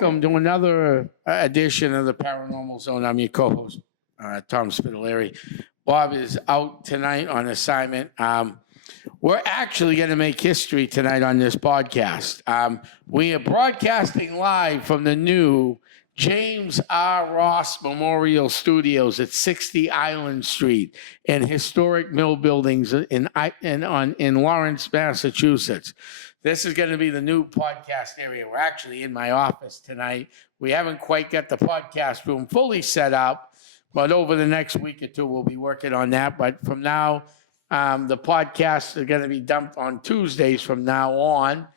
welcome to another edition of the Paranormal Zone. I'm your co-host, Tom Spitalere. Bob is out tonight on assignment. We're actually going to make history tonight on this podcast. We are broadcasting live from the new James R. Ross Memorial Studios at 60 Island Street in historic mill buildings in Lawrence, Massachusetts. This is going to be the new podcast area. We're actually in my office tonight. We haven't quite got the podcast room fully set up, but over the next week or two, we'll be working on that. But from now, the podcasts are going to be dumped on Tuesdays from now on.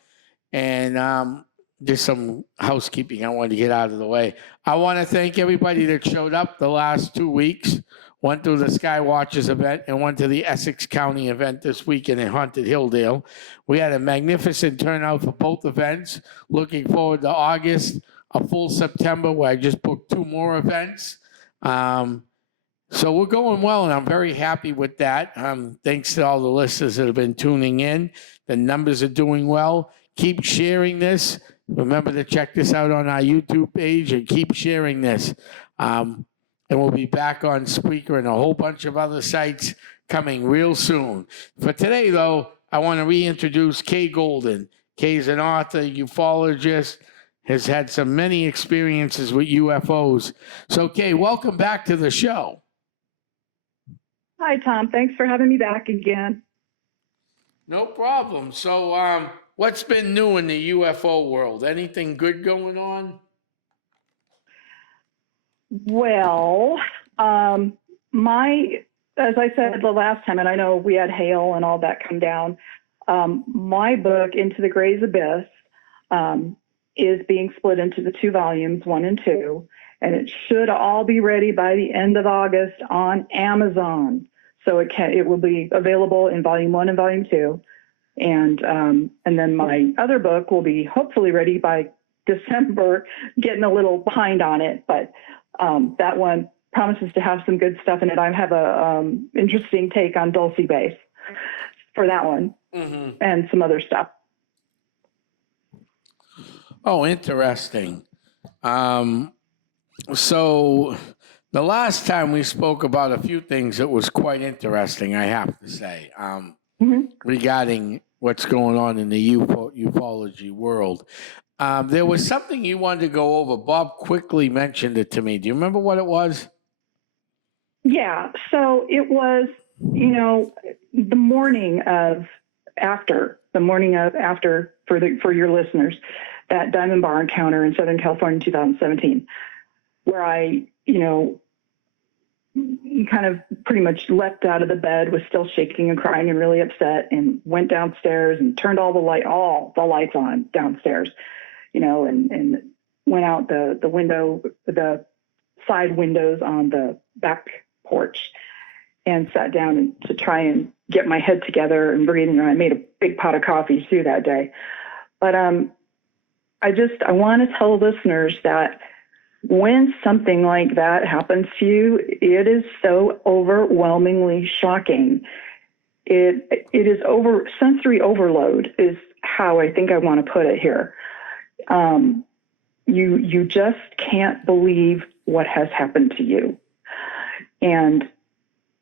And just some housekeeping I wanted to get out of the way. I want to thank everybody that showed up the last 2 weeks. Went to the Sky Watchers event and went to the Essex County event this weekend in Haunted Hilldale. We had a magnificent turnout for both events. Looking forward to August, a full September where I just booked 2 more events. So we're going well, and I'm very happy with that. Thanks to all the listeners that have been tuning in. The numbers are doing well. Keep sharing this. Remember to check this out on our YouTube page and keep sharing this. And we'll be back on Spreaker and a whole bunch of other sites coming real soon. For today, though, I want to reintroduce Kay Golden. Kay's an author, ufologist, has had some many experiences with UFOs. So, Kay, welcome back to the show. Hi, Tom. Thanks for having me back again. No problem. So, what's been new in the UFO world? Anything good going on? Well, as I said the last time, and I know we had hail and all that come down, my book, Into the Gray's Abyss, is being split into the 2 volumes, 1 and 2, and it should all be ready by the end of August on Amazon. So it will be available in volume 1 and volume 2. And then my other book will be hopefully ready by December, getting a little behind on it, but that one promises to have some good stuff in it. I have a interesting take on Dulcie Base for that one, and some other stuff. Oh, interesting. So the last time we spoke about a few things that was quite interesting, I have to say, regarding what's going on in the ufology world. There was something you wanted to go over. Bob quickly mentioned it to me. Do you remember what it was? Yeah. So it was, the morning of after for your listeners, that Diamond Bar encounter in Southern California in 2017, where I, kind of pretty much leapt out of the bed, was still shaking and crying and really upset, and went downstairs and turned all the lights on downstairs. And went out the window, the side windows on the back porch, and sat down to try and get my head together and breathing. I made a big pot of coffee too that day. But I want to tell listeners that when something like that happens to you, it is so overwhelmingly shocking. It is sensory overload is how I think I want to put it here. You just can't believe what has happened to you, and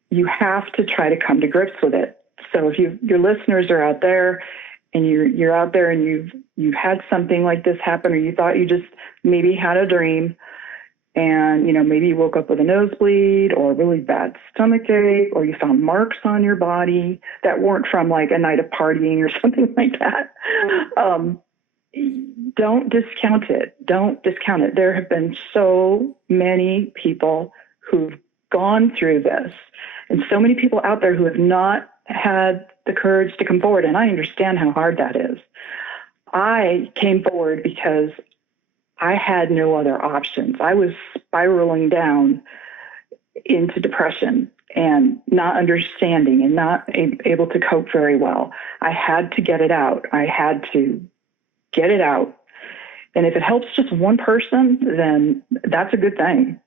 you have to try to come to grips with it. So if your listeners are out there, and you're out there and you've had something like this happen, or you thought you just maybe had a dream, and maybe you woke up with a nosebleed or a really bad stomachache, or you found marks on your body that weren't from like a night of partying or something like that. Don't discount it. Don't discount it. There have been so many people who've gone through this, and so many people out there who have not had the courage to come forward. And I understand how hard that is. I came forward because I had no other options. I was spiraling down into depression and not understanding and not able to cope very well. I had to get it out. I had to get it out. And if it helps just one person, then that's a good thing.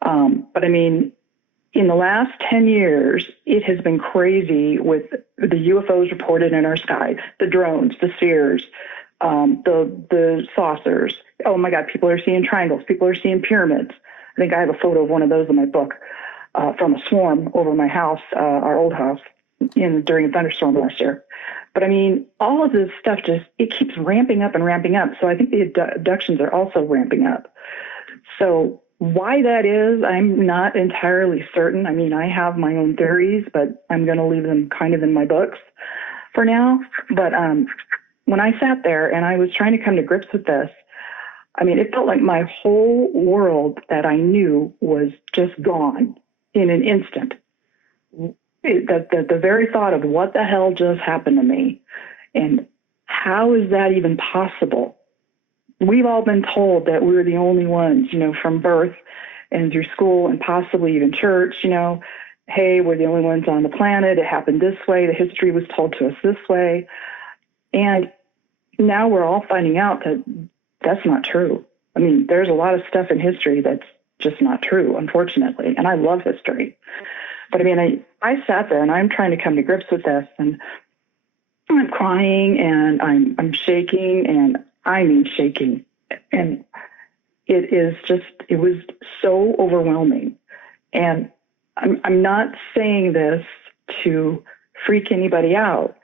But I mean, in the last 10 years, it has been crazy with the UFOs reported in our sky, the drones, the spheres, the saucers. Oh my God, people are seeing triangles. People are seeing pyramids. I think I have a photo of one of those in my book from a swarm over my house, our old house, during a thunderstorm last year. But I mean, all of this stuff it keeps ramping up and ramping up. So I think the abductions are also ramping up. So why that is, I'm not entirely certain. I mean, I have my own theories, but I'm going to leave them kind of in my books for now. But when I sat there and I was trying to come to grips with this, I mean, it felt like my whole world that I knew was just gone in an instant. The very thought of what the hell just happened to me and how is that even possible? We've all been told that we're the only ones, from birth and through school and possibly even church, hey, we're the only ones on the planet. It happened this way. The history was told to us this way. And now we're all finding out that that's not true. I mean, there's a lot of stuff in history that's just not true, unfortunately. And I love history. But I mean, I sat there and I'm trying to come to grips with this, and I'm crying and I'm shaking, and I mean shaking. And it was so overwhelming. And I'm not saying this to freak anybody out,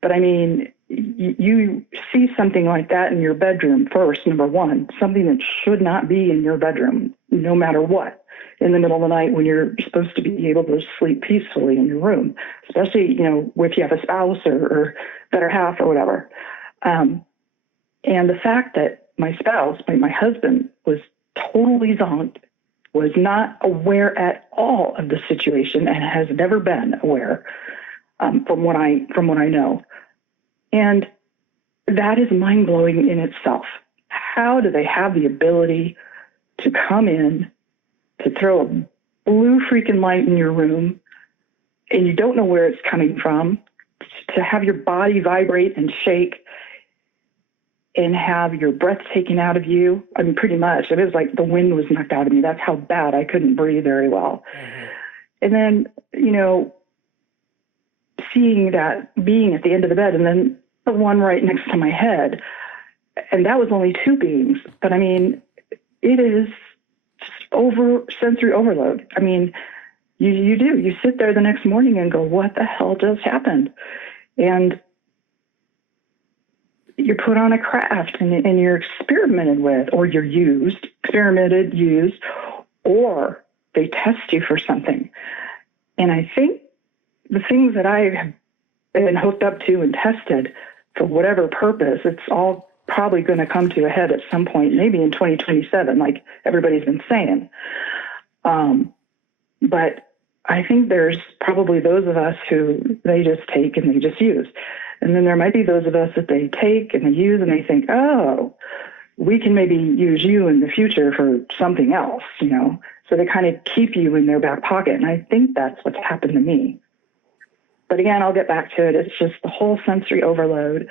but I mean, you see something like that in your bedroom first, number one, something that should not be in your bedroom, no matter what, in the middle of the night when you're supposed to be able to sleep peacefully in your room, especially, if you have a spouse or better half or whatever. And the fact that my spouse, my husband, was totally zonked, was not aware at all of the situation and has never been aware from what I know. And that is mind-blowing in itself. How do they have the ability to come in, to throw a blue freaking light in your room, and you don't know where it's coming from, to have your body vibrate and shake, and have your breath taken out of you? I mean, pretty much. It was like the wind was knocked out of me. That's how bad I couldn't breathe very well. Mm-hmm. And then, seeing that being at the end of the bed, and then the one right next to my head. And that was only two beings. But I mean, it is just sensory overload. I mean, you sit there the next morning and go, what the hell just happened? And you're put on a craft and you're experimented with, or you're used, or they test you for something. And I think the things that I have been hooked up to and tested for whatever purpose, it's all probably going to come to a head at some point, maybe in 2027, like everybody's been saying. But I think there's probably those of us who they just take and they just use. And then there might be those of us that they take and they use and they think, oh, we can maybe use you in the future for something else, So they kind of keep you in their back pocket. And I think that's what's happened to me. But again, I'll get back to it. It's just the whole sensory overload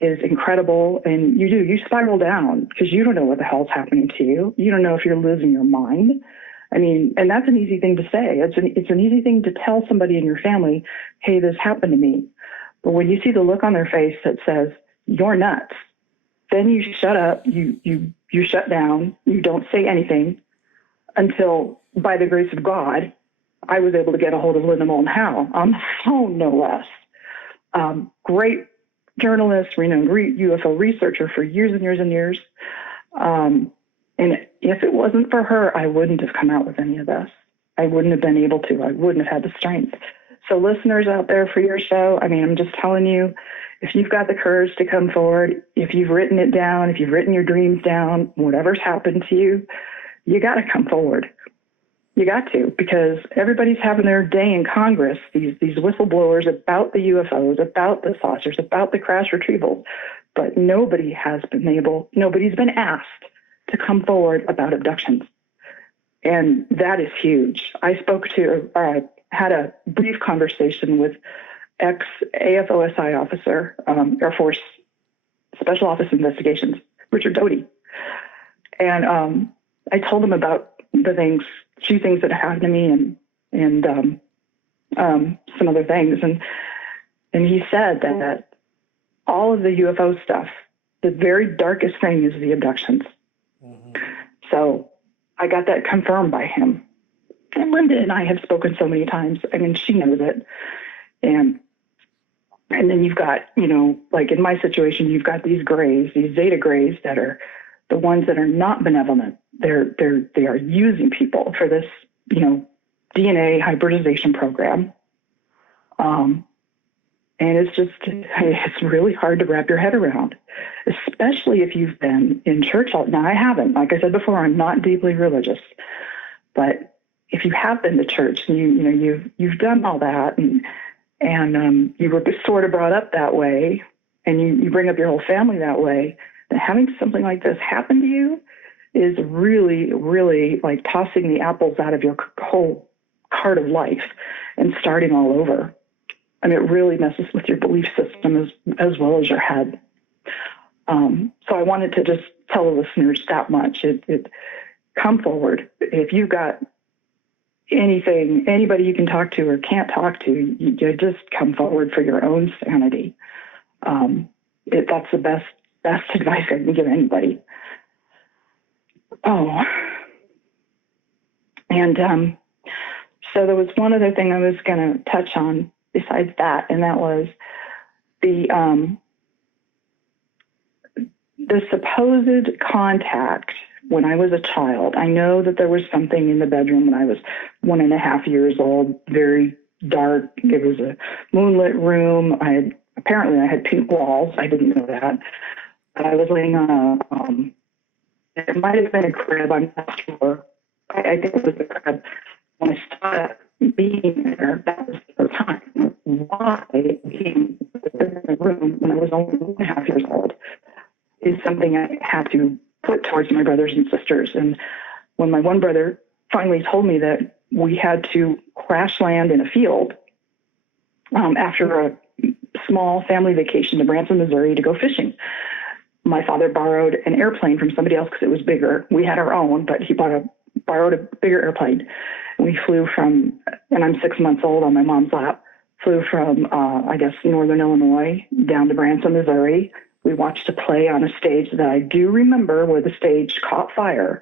is incredible. And you spiral down because you don't know what the hell's happening to you. You don't know if you're losing your mind. I mean, and that's an easy thing to say. It's an easy thing to tell somebody in your family, hey, this happened to me. But when you see the look on their face that says, you're nuts, then you shut up, you shut down, you don't say anything until, by the grace of God, I was able to get a hold of Linda Moulton Howe on the phone, no less. Great journalist, renowned UFO researcher for years and years and years. And if it wasn't for her, I wouldn't have come out with any of this. I wouldn't have been able to. I wouldn't have had the strength. So listeners out there for your show, I mean, I'm just telling you, if you've got the courage to come forward, if you've written it down, if you've written your dreams down, whatever's happened to you, you got to come forward. You got to, because everybody's having their day in Congress, these whistleblowers about the UFOs, about the saucers, about the crash retrievals, but nobody's been asked to come forward about abductions. And that is huge. I had a brief conversation with ex-AFOSI officer, Air Force Special Office Investigations, Richard Doty. And I told him about the few things that happened to me and some other things. And he said that all of the UFO stuff the very darkest thing is the abductions. So I got that confirmed by him. And Linda and I have spoken so many times. I mean, she knows it. And then you've got, like in my situation, you've got these grays, these Zeta grays that are the ones that are not benevolent. They are using people for this, DNA hybridization program. And it's really hard to wrap your head around, especially if you've been in church. Now, I haven't. Like I said before, I'm not deeply religious. But if you have been to church and you've done all that and you were sort of brought up that way and you bring up your whole family that way, then having something like this happen to you is really, really like tossing the apples out of your whole cart of life and starting all over. And it really messes with your belief system as well as your head. So I wanted to just tell the listeners that much. It come forward. If you've got anybody you can talk to or can't talk to, you just come forward for your own sanity. That's the best advice I can give anybody. Oh, and so there was one other thing I was going to touch on besides that, and that was the supposed contact when I was a child. I know that there was something in the bedroom when I was 1.5 years old, very dark. It was a moonlit room. Apparently I had pink walls. I didn't know that. I was laying on it might have been a crib, I'm not sure. I think it was a crib. When I saw it being there, that was the time. Why it being in the room when I was only 1.5 years old is something I had to put towards my brothers and sisters. And when my one brother finally told me that we had to crash land in a field after a small family vacation to Branson, Missouri to go fishing, my father borrowed an airplane from somebody else because it was bigger. We had our own, but he borrowed a bigger airplane. We flew from, and I'm 6 months old on my mom's lap, flew from, northern Illinois down to Branson, Missouri. We watched a play on a stage that I do remember where the stage caught fire.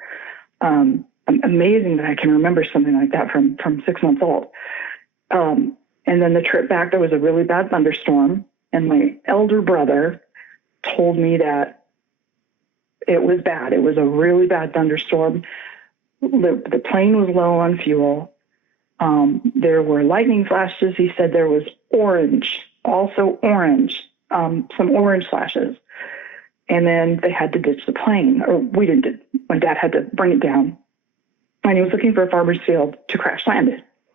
Amazing that I can remember something like that from 6 months old. And then the trip back, there was a really bad thunderstorm, and my elder brother told me that it was bad. It was a really bad thunderstorm. The plane was low on fuel. There were lightning flashes. He said there was some orange flashes. And then they had to ditch the plane, or we didn't. My dad had to bring it down. And he was looking for a farmer's field to crash land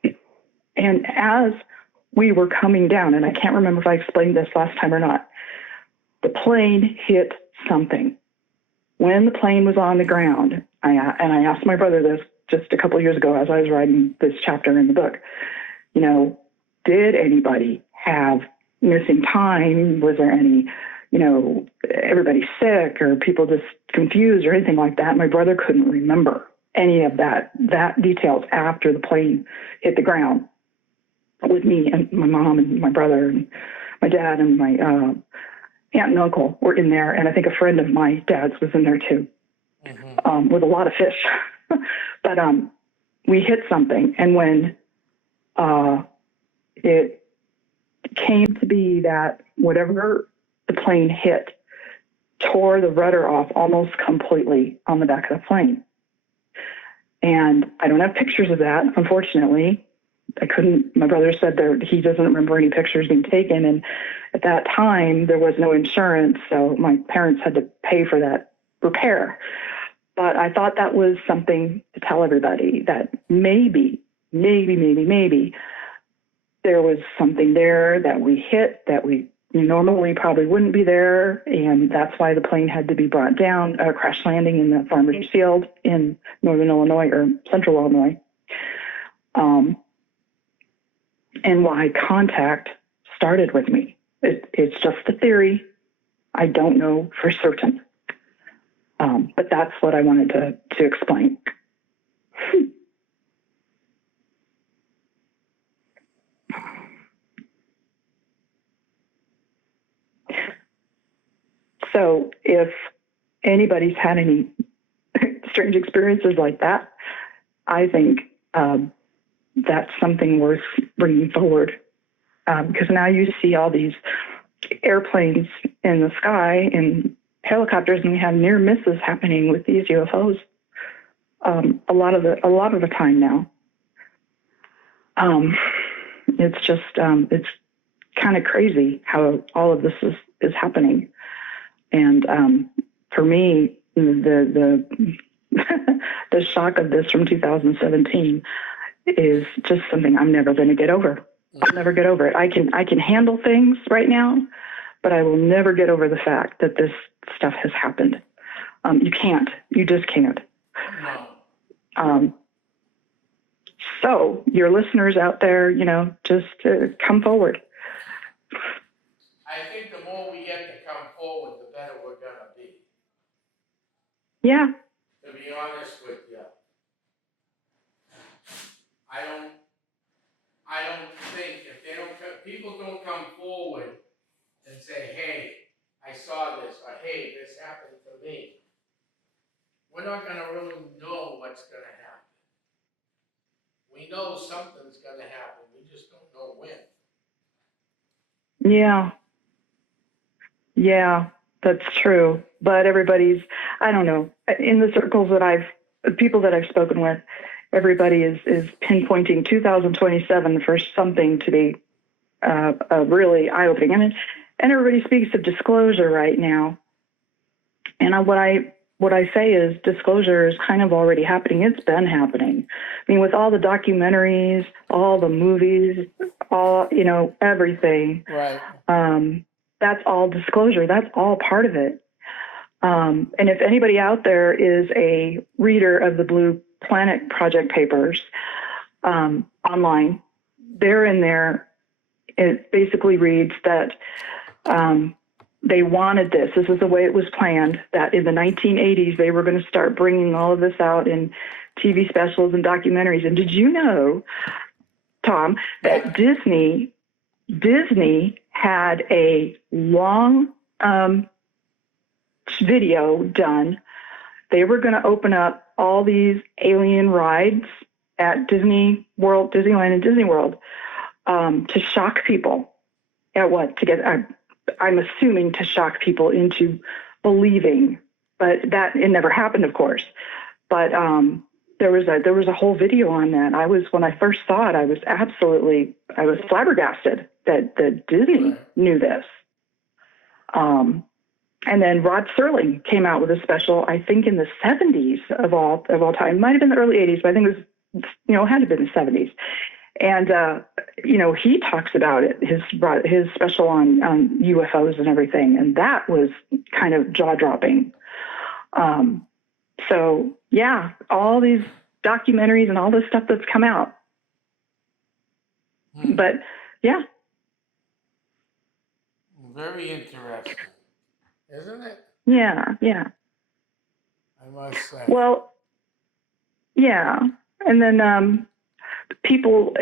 in. And as we were coming down, and I can't remember if I explained this last time or not, the plane hit something. When the plane was on the ground, I asked my brother this just a couple of years ago as I was writing this chapter in the book, did anybody have missing time? Was there any, everybody sick or people just confused or anything like that? My brother couldn't remember any of that details after the plane hit the ground with me and my mom and my brother and my dad and my aunt and uncle were in there, and I think a friend of my dad's was in there too, with a lot of fish. But we hit something, and when it came to be that whatever the plane hit tore the rudder off almost completely on the back of the plane. And I don't have pictures of that, unfortunately. My brother said he doesn't remember any pictures being taken. And at that time, there was no insurance, so my parents had to pay for that repair. But I thought that was something to tell everybody that maybe there was something there that we hit that we normally probably wouldn't be there. And that's why the plane had to be brought down, crash landing in the farmer's field in northern Illinois or central Illinois. And why contact started with me. It's just a theory. I don't know for certain. But that's what I wanted to explain. So if anybody's had any strange experiences like that, I think that's something worth bringing forward. Because now you see all these airplanes in the sky and helicopters, and we have near misses happening with these UFOs a lot of the time now. It's just it's kind of crazy how all of this is happening, and for me, the the shock of this from 2017 is just something I'm never going to get over. I'll never get over it. I can handle things right now, but I will never get over the fact that this stuff has happened. You can't. You just can't. No. So your listeners out there, just come forward. I think the more we get to come forward, the better we're gonna be. Yeah. To be honest with you, I don't think if people don't come forward and say, hey, I saw this, or hey, this happened to me, we're not gonna really know what's gonna happen. We know something's gonna happen, we just don't know when. Yeah, that's true. But everybody's, I don't know, in the circles people that I've spoken with, everybody is pinpointing 2027 for something to be really eye-opening. And everybody speaks of disclosure right now. And what I say is disclosure is kind of already happening. It's been happening. I mean, with all the documentaries, all the movies, all, everything. Right. That's all disclosure. That's all part of it. And if anybody out there is a reader of the Blue Planet Project papers online, they're in there. It basically reads that they wanted this. This is the way it was planned, that in the 1980s, they were going to start bringing all of this out in TV specials and documentaries. And did you know, Tom, that Disney had a long video done? They were going to open up all these alien rides at Disneyland and Disney World to shock people. At what? I'm assuming to shock people into believing, but it never happened, of course. But there was a whole video on that. When I first saw it, I was flabbergasted that Disney knew this. And then Rod Serling came out with a special, I think in the 70s of all time. It might have been the early 80s, but I think it was, had to have been the 70s. And, he talks about it, his special on UFOs and everything. And that was kind of jaw-dropping. So, yeah, all these documentaries and all this stuff that's come out. But, yeah. Very interesting, isn't it? Yeah. I must say. Well, yeah. And then people,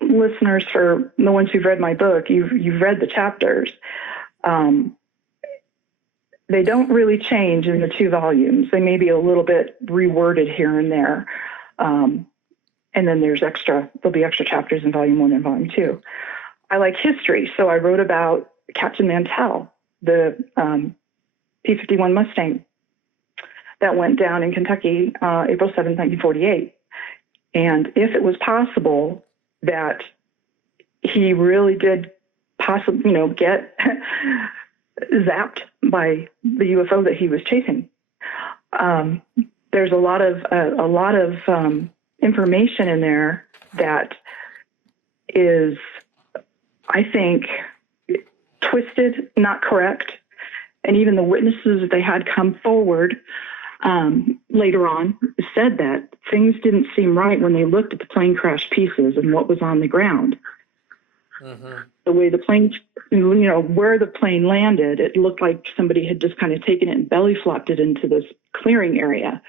listeners, for the ones who've read my book, you've read the chapters. They don't really change in the 2 volumes. They may be a little bit reworded here and there. And then there'll be extra chapters in volume 1 and volume 2. I like history, so I wrote about Captain Mantell, the P-51 Mustang that went down in Kentucky, April 7th, 1948. And if it was possible that he really did possibly, get zapped by the UFO that he was chasing, there's a lot of information in there that is, I think, twisted, not correct. And even the witnesses that they had come forward later on said that things didn't seem right when they looked at the plane crash pieces and what was on the ground. Mm-hmm. The way the plane, where the plane landed, it looked like somebody had just kind of taken it and belly flopped it into this clearing area,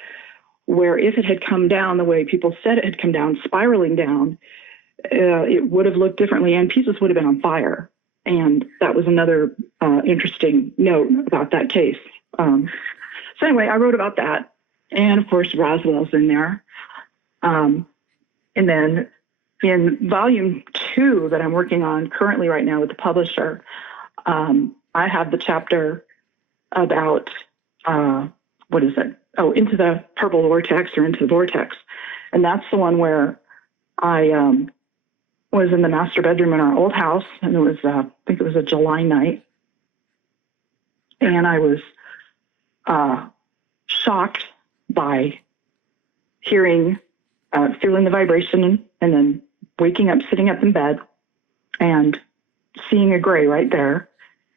where if it had come down the way people said it had come down, spiraling down, it would have looked differently and pieces would have been on fire. And that was another interesting note about that case. So anyway, I wrote about that. And of course, Roswell's in there. And then in volume 2 that I'm working on currently right now with the publisher, I have the chapter about, what is it? Oh, Into the Purple Vortex or Into the Vortex. And that's the one where I was in the master bedroom in our old house. And it was, I think it was a July night. And I was shocked by hearing, feeling the vibration, and then waking up, sitting up in bed, and seeing a gray right there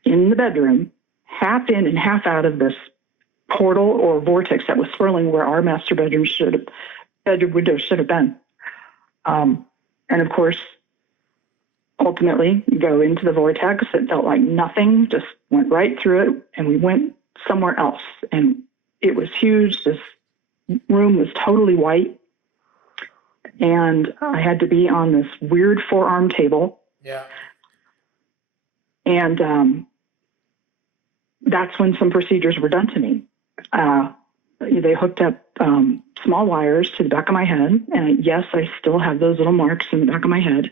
in the bedroom, half in and half out of this portal or vortex that was swirling where our master bedroom bedroom window should have been. And of course, ultimately, you go into the vortex. It felt like nothing, just went right through it, and we went somewhere else. And it was huge. This room was totally white. And I had to be on this weird four-arm table. Yeah. And that's when some procedures were done to me. They hooked up small wires to the back of my head. And yes, I still have those little marks in the back of my head.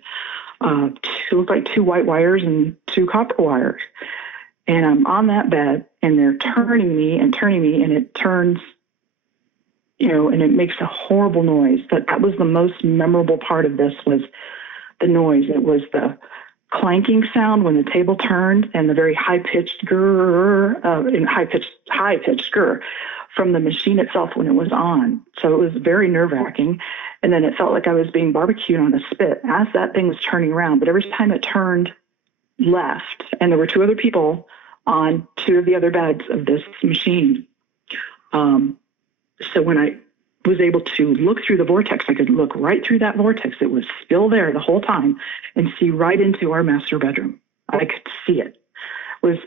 Look like 2 white wires and 2 copper wires. And I'm on that bed, and they're turning me, and it turns, and it makes a horrible noise. That was the most memorable part of this, was the noise. It was the clanking sound when the table turned, and the very high-pitched grrr, high-pitched grrr from the machine itself when it was on. So it was very nerve-wracking. And then it felt like I was being barbecued on a spit as that thing was turning around. But every time it turned left, and there were 2 other people on 2 of the other beds of this machine. So when I was able to look through the vortex, I could look right through that vortex. It was still there the whole time, and see right into our master bedroom. I could see it. It was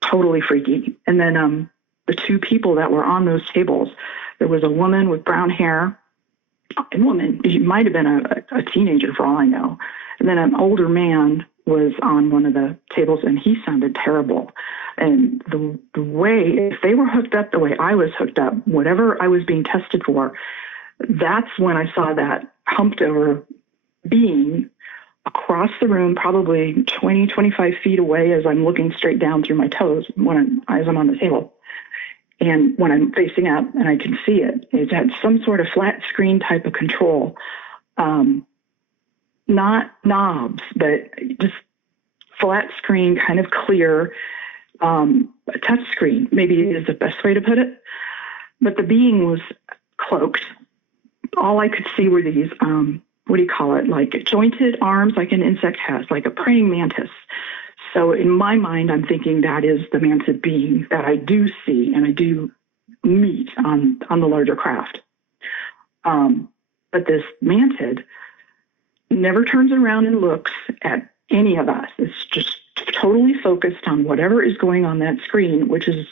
totally freaky. And then the 2 people that were on those tables, there was a woman with brown hair, a woman, she might have been a teenager for all I know. And then an older man was on one of the tables, and he sounded terrible. And the way, if they were hooked up the way I was hooked up, whatever I was being tested for, that's when I saw that humped over being across the room, probably 20, 25 feet away, as I'm looking straight down through my toes as I'm on the table. And when I'm facing up and I can see it, it had some sort of flat screen type of control. Not knobs, but just flat screen, kind of clear, a touch screen, maybe is the best way to put it. But the being was cloaked. All I could see were these, like jointed arms, like an insect has, like a praying mantis. So in my mind, I'm thinking that is the mantid being that I do see and I do meet on the larger craft. But this mantid never turns around and looks at any of us. It's just totally focused on whatever is going on that screen, which is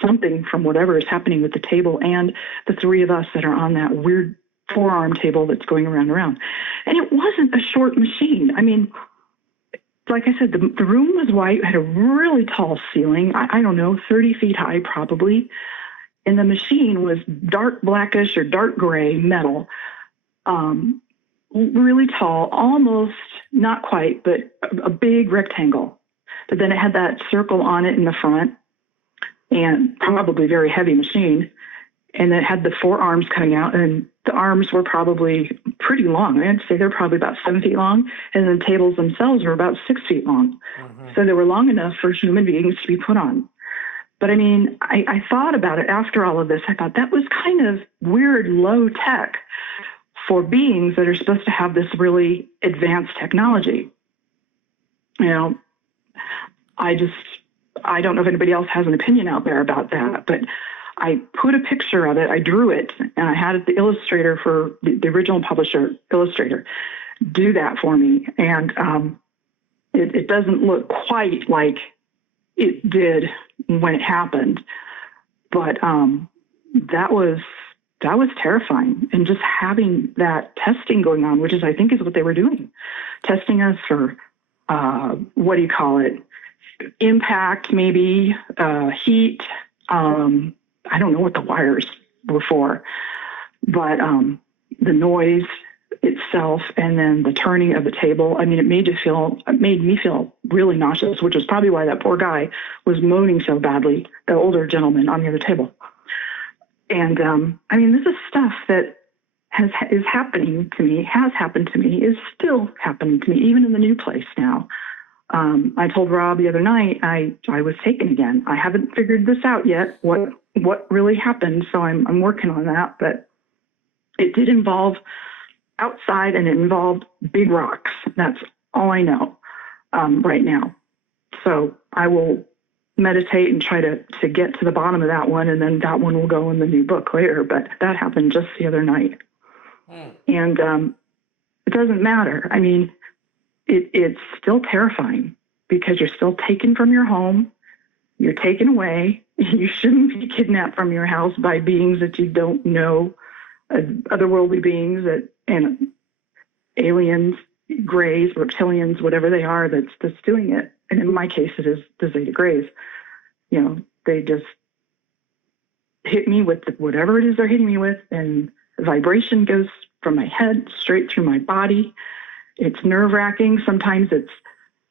something from whatever is happening with the table and the 3 of us that are on that weird four-arm table that's going around. And it wasn't a short machine. I mean, like I said, the room was white, had a really tall ceiling, I don't know, 30 feet high probably. And the machine was dark blackish or dark gray metal, really tall, almost, not quite, but a big rectangle. But then it had that circle on it in the front, and probably very heavy machine. And it had the 4 arms coming out, and the arms were probably pretty long. I'd say they're probably about 7 feet long, and the tables themselves were about 6 feet long. Mm-hmm. So they were long enough for human beings to be put on. But I mean, I thought about it after all of this. I thought that was kind of weird, low tech for beings that are supposed to have this really advanced technology. I don't know if anybody else has an opinion out there about that, but I put a picture of it, I drew it, and I had the illustrator for the original publisher illustrator do that for me. And it doesn't look quite like it did when it happened, but that was terrifying. And just having that testing going on, which is, I think, is what they were doing, testing us for, impact, maybe, heat, I don't know what the wires were for, but the noise itself and then the turning of the table, I mean, it made me feel really nauseous, which is probably why that poor guy was moaning so badly, the older gentleman on the other table. And I mean, this is stuff that has happened to me, is still happening to me, even in the new place now. I told Rob the other night I was taken again. I haven't figured this out yet, what really happened, so I'm working on that. But it did involve outside, and it involved big rocks. That's all I know right now. So I will meditate and try to get to the bottom of that one, and then that one will go in the new book later. But that happened just the other night. And it doesn't matter. I mean, it's still terrifying because you're still taken from your home. You're taken away. You shouldn't be kidnapped from your house by beings that you don't know, otherworldly beings and aliens, grays, reptilians, whatever they are that's doing it. And in my case, it is the Zeta Grays. You know, they just hit me with whatever it is they're hitting me with, and the vibration goes from my head straight through my body. It's nerve-wracking. Sometimes it's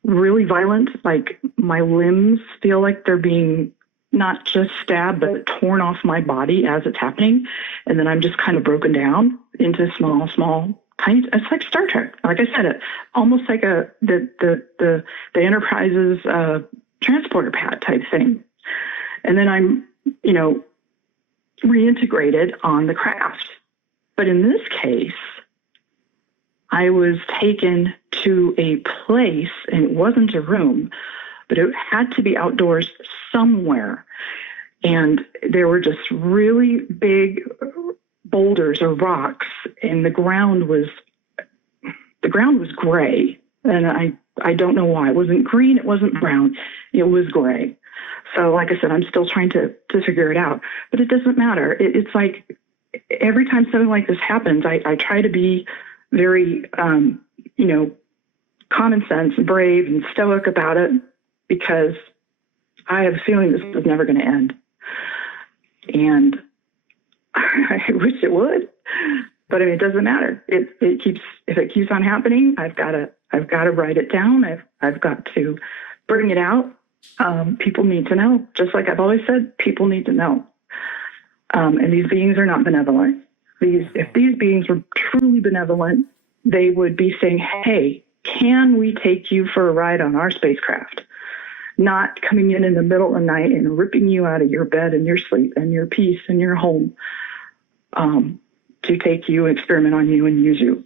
really violent, like my limbs feel like they're being not just stabbed, but torn off my body as it's happening. And then I'm just kind of broken down into small, tiny, it's like Star Trek. Like I said, almost like the Enterprise's transporter pad type thing. And then I'm, reintegrated on the craft. But in this case, I was taken to a place, and it wasn't a room, but it had to be outdoors somewhere. And there were just really big boulders or rocks, and the ground was gray. And I don't know why. It wasn't green, it wasn't brown, it was gray. So like I said, I'm still trying to figure it out, but it doesn't matter. It's like every time something like this happens, I try to be very, common sense, brave, and stoic about it, because I have a feeling this is never going to end. And I wish it would, but I mean, it doesn't matter. If it keeps on happening, I've got to write it down. I've got to bring it out. People need to know, just like I've always said, people need to know. And these beings are not benevolent. If these beings were truly benevolent, they would be saying, hey, can we take you for a ride on our spacecraft? Not coming in the middle of the night and ripping you out of your bed and your sleep and your peace and your home to take you, experiment on you, and use you.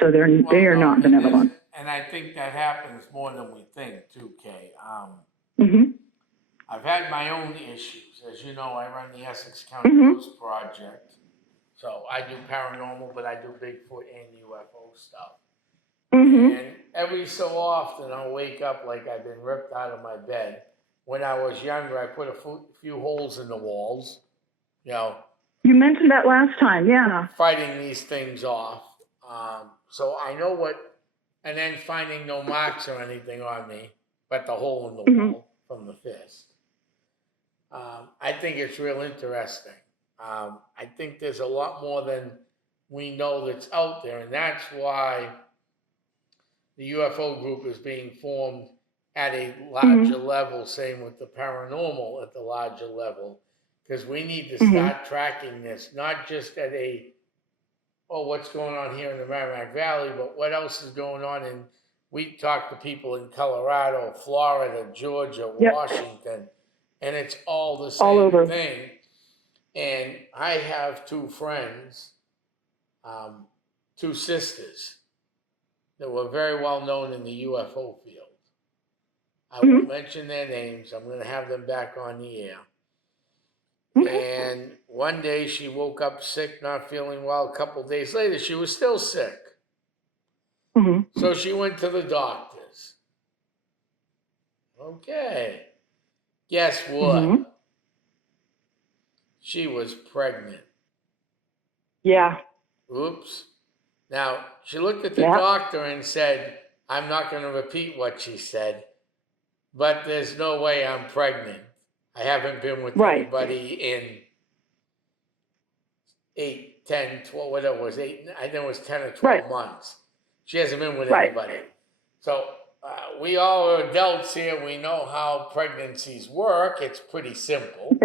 So they are not benevolent. And I think that happens more than we think too, Kay. I've had my own issues. As you know, I run the Essex County Ghost Project. So I do paranormal, but I do Bigfoot and UFO stuff. And every so often I'll wake up like I've been ripped out of my bed. When I was younger, I put a few holes in the walls, You mentioned that last time, yeah. Fighting these things off. So I know and then finding no marks or anything on me, but the hole in the wall from the fist. I think it's real interesting. I think there's a lot more than we know that's out there, and that's why the UFO group is being formed at a larger level, same with the paranormal at the larger level, because we need to start tracking this, not just at what's going on here in the Merrimack Valley, but what else is going on we talk to people in Colorado, Florida, Georgia, Washington, and it's all the same thing. And I have two friends, two sisters, that were very well known in the UFO field. I won't mention their names. I'm going to have them back on the air. And one day she woke up sick, not feeling well. A couple days later, she was still sick. So she went to the doctors. Okay. Guess what? She was pregnant. Yeah. Oops. Now, she looked at the doctor and said, I'm not going to repeat what she said, but there's no way I'm pregnant. I haven't been with Right. anybody in 8, 10, 12, whatever it was, 8, I think it was 10 or 12 Right. months. She hasn't been with Right. anybody. So we all are adults here. We know how pregnancies work. It's pretty simple.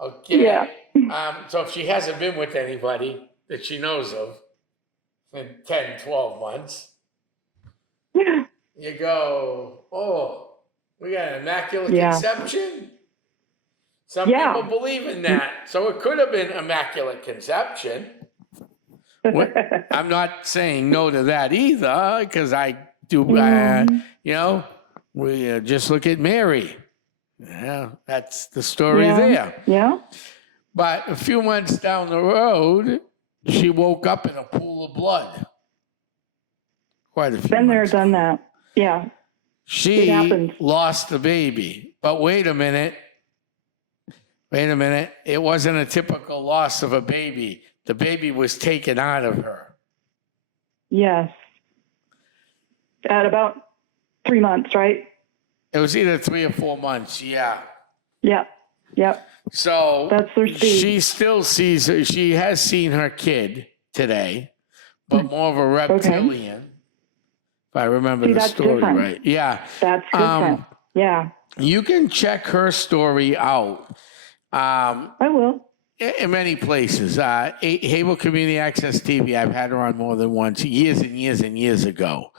Okay. Yeah. So if she hasn't been with anybody that she knows of in 10, 12 months, you go, oh, we got an immaculate Yeah. conception? Some Yeah. people believe in that. So it could have been immaculate conception. I'm not saying no to that either, because I do, you know, we just look at Mary. Yeah, that's the story there. Yeah. But a few months down the road, she woke up in a pool of blood. Quite a few Been there, months. done that. Yeah. It She happens. lost the baby. But wait a minute. It wasn't a typical loss of a baby. The baby was taken out of her. Yes. At about 3 months, right? It was either 3 or 4 months, yeah. Yeah. Yep. So That's their speed. she still sees her. She has seen her kid today, but more of a reptilian. If I remember the story different. right. Yeah. That's different. Yeah. You can check her story out. I will. In many places. Havel Community Access TV, I've had her on more than once, years and years and years ago.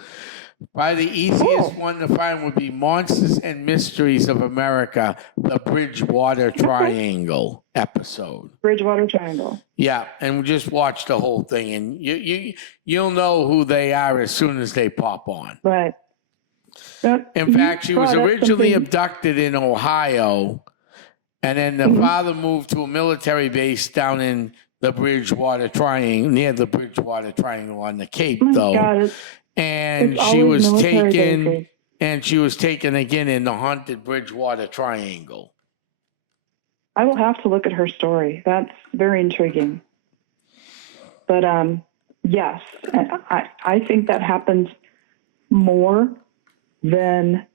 Probably the easiest one to find would be Monsters and Mysteries of America, the Bridgewater Triangle episode. Bridgewater Triangle. Yeah, and just watch the whole thing, and you'll know who they are as soon as they pop on. Right. In fact, she was originally abducted in Ohio, and then the father moved to a military base down in the Bridgewater Triangle, near the Bridgewater Triangle on the Cape, though. God, and she was taken, and she was taken again in the haunted Bridgewater Triangle. I will have to look at her story. That's very intriguing. But yes, I think that happens more than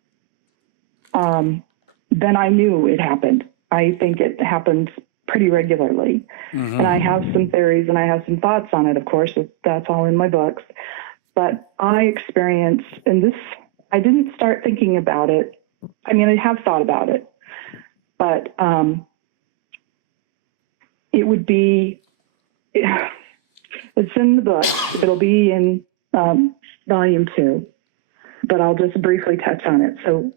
I knew it happened. I think it happens pretty regularly. Mm-hmm. And I have some theories and I have some thoughts on it, of course. That's all in my books. But I experienced, and this, I didn't start thinking about it. I mean, I have thought about it, but it would be, it's in the book. It'll be in volume 2, but I'll just briefly touch on it. So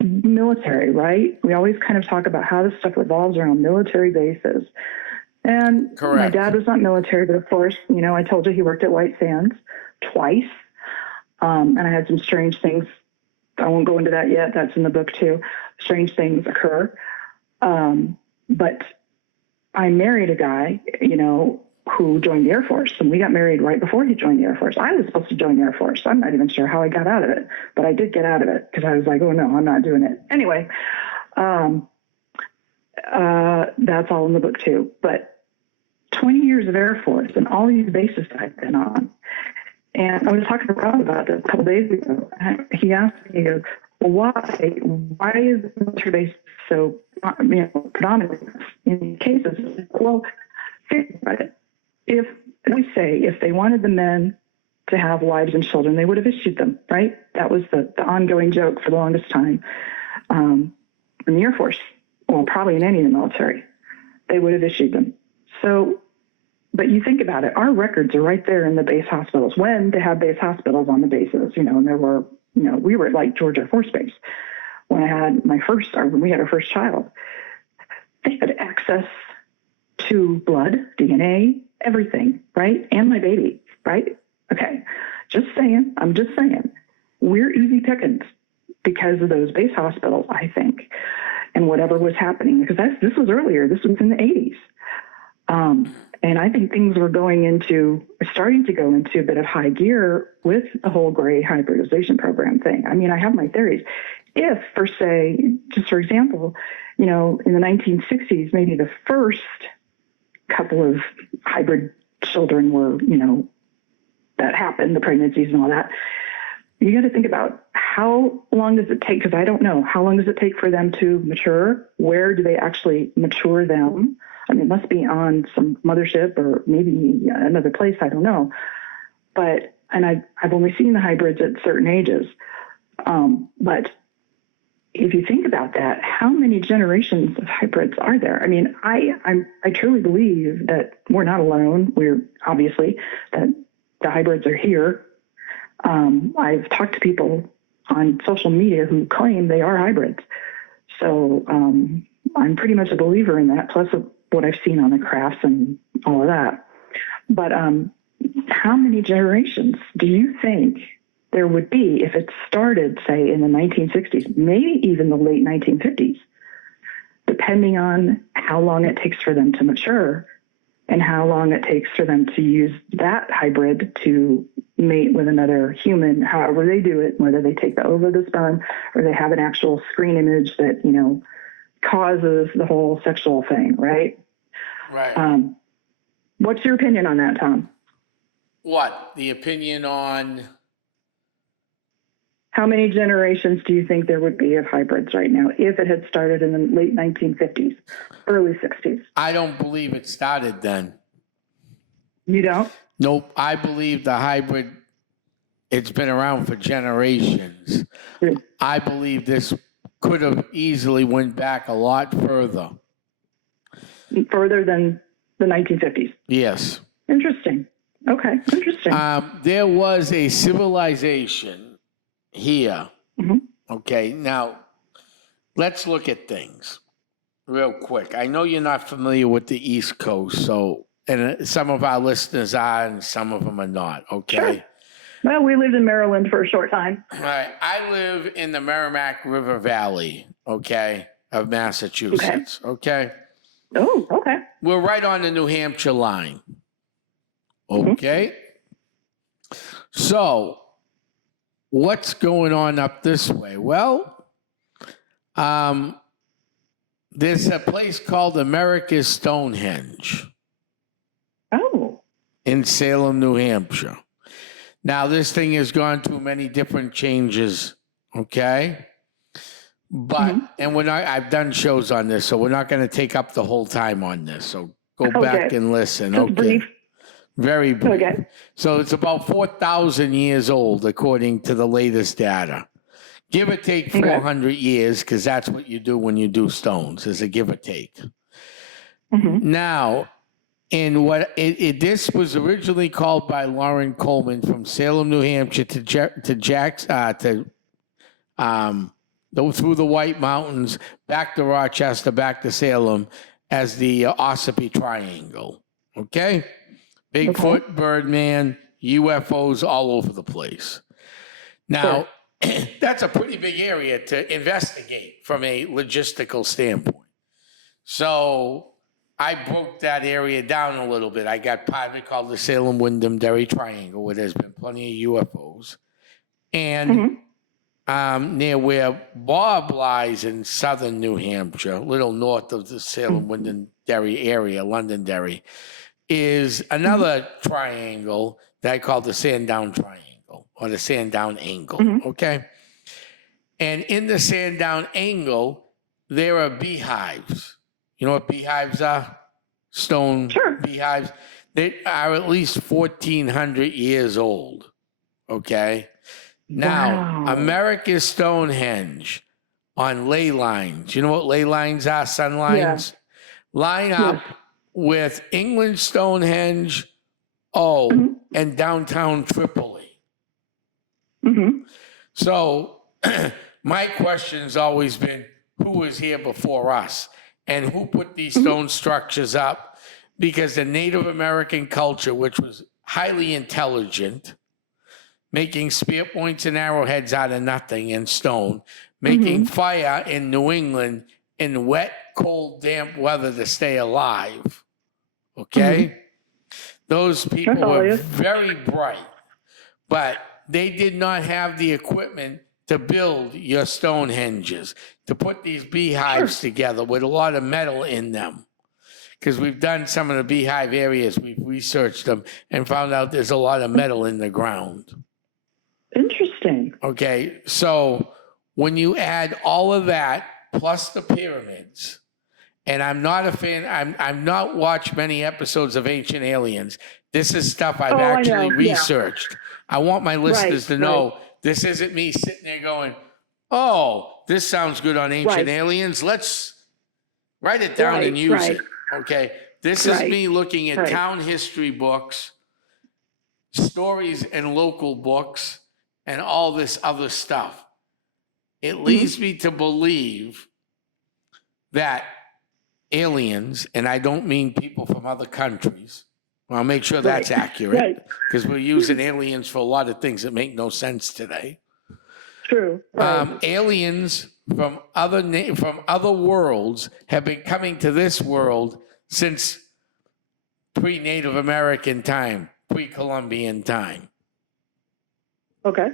military, right? We always kind of talk about how this stuff revolves around military bases. And Correct. My dad was not military, but of course, you know, I told you he worked at White Sands twice. And I had some strange things. I won't go into that yet. That's in the book too. Strange things occur. But I married a guy, you know, who joined the Air Force, and we got married right before he joined the Air Force. I was supposed to join the Air Force. I'm not even sure how I got out of it, but I did get out of it because I was like, oh no, I'm not doing it. Anyway, that's all in the book too. But 20 years of Air Force and all these bases I've been on. And I was talking to Rob about this a couple days ago. He asked me, he goes, well, why is the military base so, you know, predominant in these cases? Well, think about it. If they wanted the men to have wives and children, they would have issued them, right? That was the ongoing joke for the longest time in the Air Force, well, probably in any of the military. They would have issued them. So, but you think about it, our records are right there in the base hospitals when they had base hospitals on the bases, you know, and there were, you know, we were at like George Air Force Base when I had when we had our first child. They had access to blood, DNA, everything, right? And my baby, right? Okay. Just saying, I'm just saying, we're easy pickings because of those base hospitals, I think, and whatever was happening, because this was earlier. This was in the 80s. And I think things were starting to go into a bit of high gear with the whole gray hybridization program thing. I mean, I have my theories. If, just for example, you know, in the 1960s, maybe the first couple of hybrid children were, you know, that happened, the pregnancies and all that, you got to think about how long does it take? Because I don't know. How long does it take for them to mature? Where do they actually mature them? I mean, it must be on some mothership or maybe another place. I don't know. But, and I've only seen the hybrids at certain ages. But if you think about that, how many generations of hybrids are there? I mean, I truly believe that we're not alone. We're obviously that the hybrids are here. I've talked to people on social media who claim they are hybrids. So I'm pretty much a believer in that, plus what I've seen on the crafts and all of that. But how many generations do you think there would be if it started, say, in the 1960s, maybe even the late 1950s, depending on how long it takes for them to mature and how long it takes for them to use that hybrid to mate with another human, however they do it, whether they take the ova, the sperm, or they have an actual screen image that, you know, causes the whole sexual thing, right? Right. What's your opinion on that, Tom? What? The opinion on... How many generations do you think there would be of hybrids right now if it had started in the late 1950s, early 60s? I don't believe it started then. You don't? Nope. I believe the hybrid, it's been around for generations. I believe this could have easily went back a lot further. Further than the 1950s? Yes. Interesting. Okay, interesting. There was a civilization here. Mm-hmm. Okay, now let's look at things real quick. I know you're not familiar with the East Coast, so, and some of our listeners are and some of them are not, okay? Sure. Well, we lived in Maryland for a short time. All right, I live in the Merrimack River Valley, okay, of Massachusetts, okay? Oh, okay. We're right on the New Hampshire line, okay? So, what's going on up this way? Well, there's a place called America's Stonehenge. Oh. In Salem, New Hampshire. Now, this thing has gone through many different changes, okay? But, and I've done shows on this, so we're not going to take up the whole time on this. So go back and listen. Just brief. Very brief. Okay. So it's about 4,000 years old, according to the latest data. Give or take 400 years, because that's what you do when you do stones, is a give or take. Now, this was originally called by Lauren Coleman from Salem, New Hampshire through the White Mountains, back to Rochester, back to Salem, as the Ossipee Triangle. Okay? Bigfoot, Birdman, UFOs all over the place. Now, that's a pretty big area to investigate from a logistical standpoint. So I broke that area down a little bit. I got part of it called the Salem-Wyndham-Derry Triangle, where there's been plenty of UFOs. And near where Bob lies in southern New Hampshire, a little north of the Salem-Wyndham-Derry area, Londonderry, is another triangle that I call the Sandown Triangle or the Sandown Angle, okay? And in the Sandown Angle, there are beehives. You know what beehives are? Stone beehives. They are at least 1,400 years old, okay? Now, America's Stonehenge on ley lines. You know what ley lines are? Sun lines? Line up with England Stonehenge, and downtown Tripoli. So my question's always been, who was here before us? And who put these stone structures up? Because the Native American culture, which was highly intelligent, making spear points and arrowheads out of nothing in stone, making fire in New England in wet, cold, damp weather to stay alive. Okay? Those people were very bright, but they did not have the equipment to build your Stonehenges, to put these beehives together with a lot of metal in them. Because we've done some of the beehive areas, we've researched them and found out there's a lot of metal in the ground. Interesting. Okay, so when you add all of that plus the pyramids, and I'm not a fan. I'm not watched many episodes of Ancient Aliens. This is stuff I've Oh, I actually know. Yeah. researched. I want my listeners to know this isn't me sitting there going, "Oh, this sounds good on Ancient Aliens. Let's write it down and use it." Okay, this is me looking at town history books, stories and local books, and all this other stuff. It leads me to believe that aliens, and I don't mean people from other countries. I'll make sure that's accurate, because we're using aliens for a lot of things that make no sense today. True. Aliens from other worlds have been coming to this world since pre-Native American time, pre-Columbian time. Okay.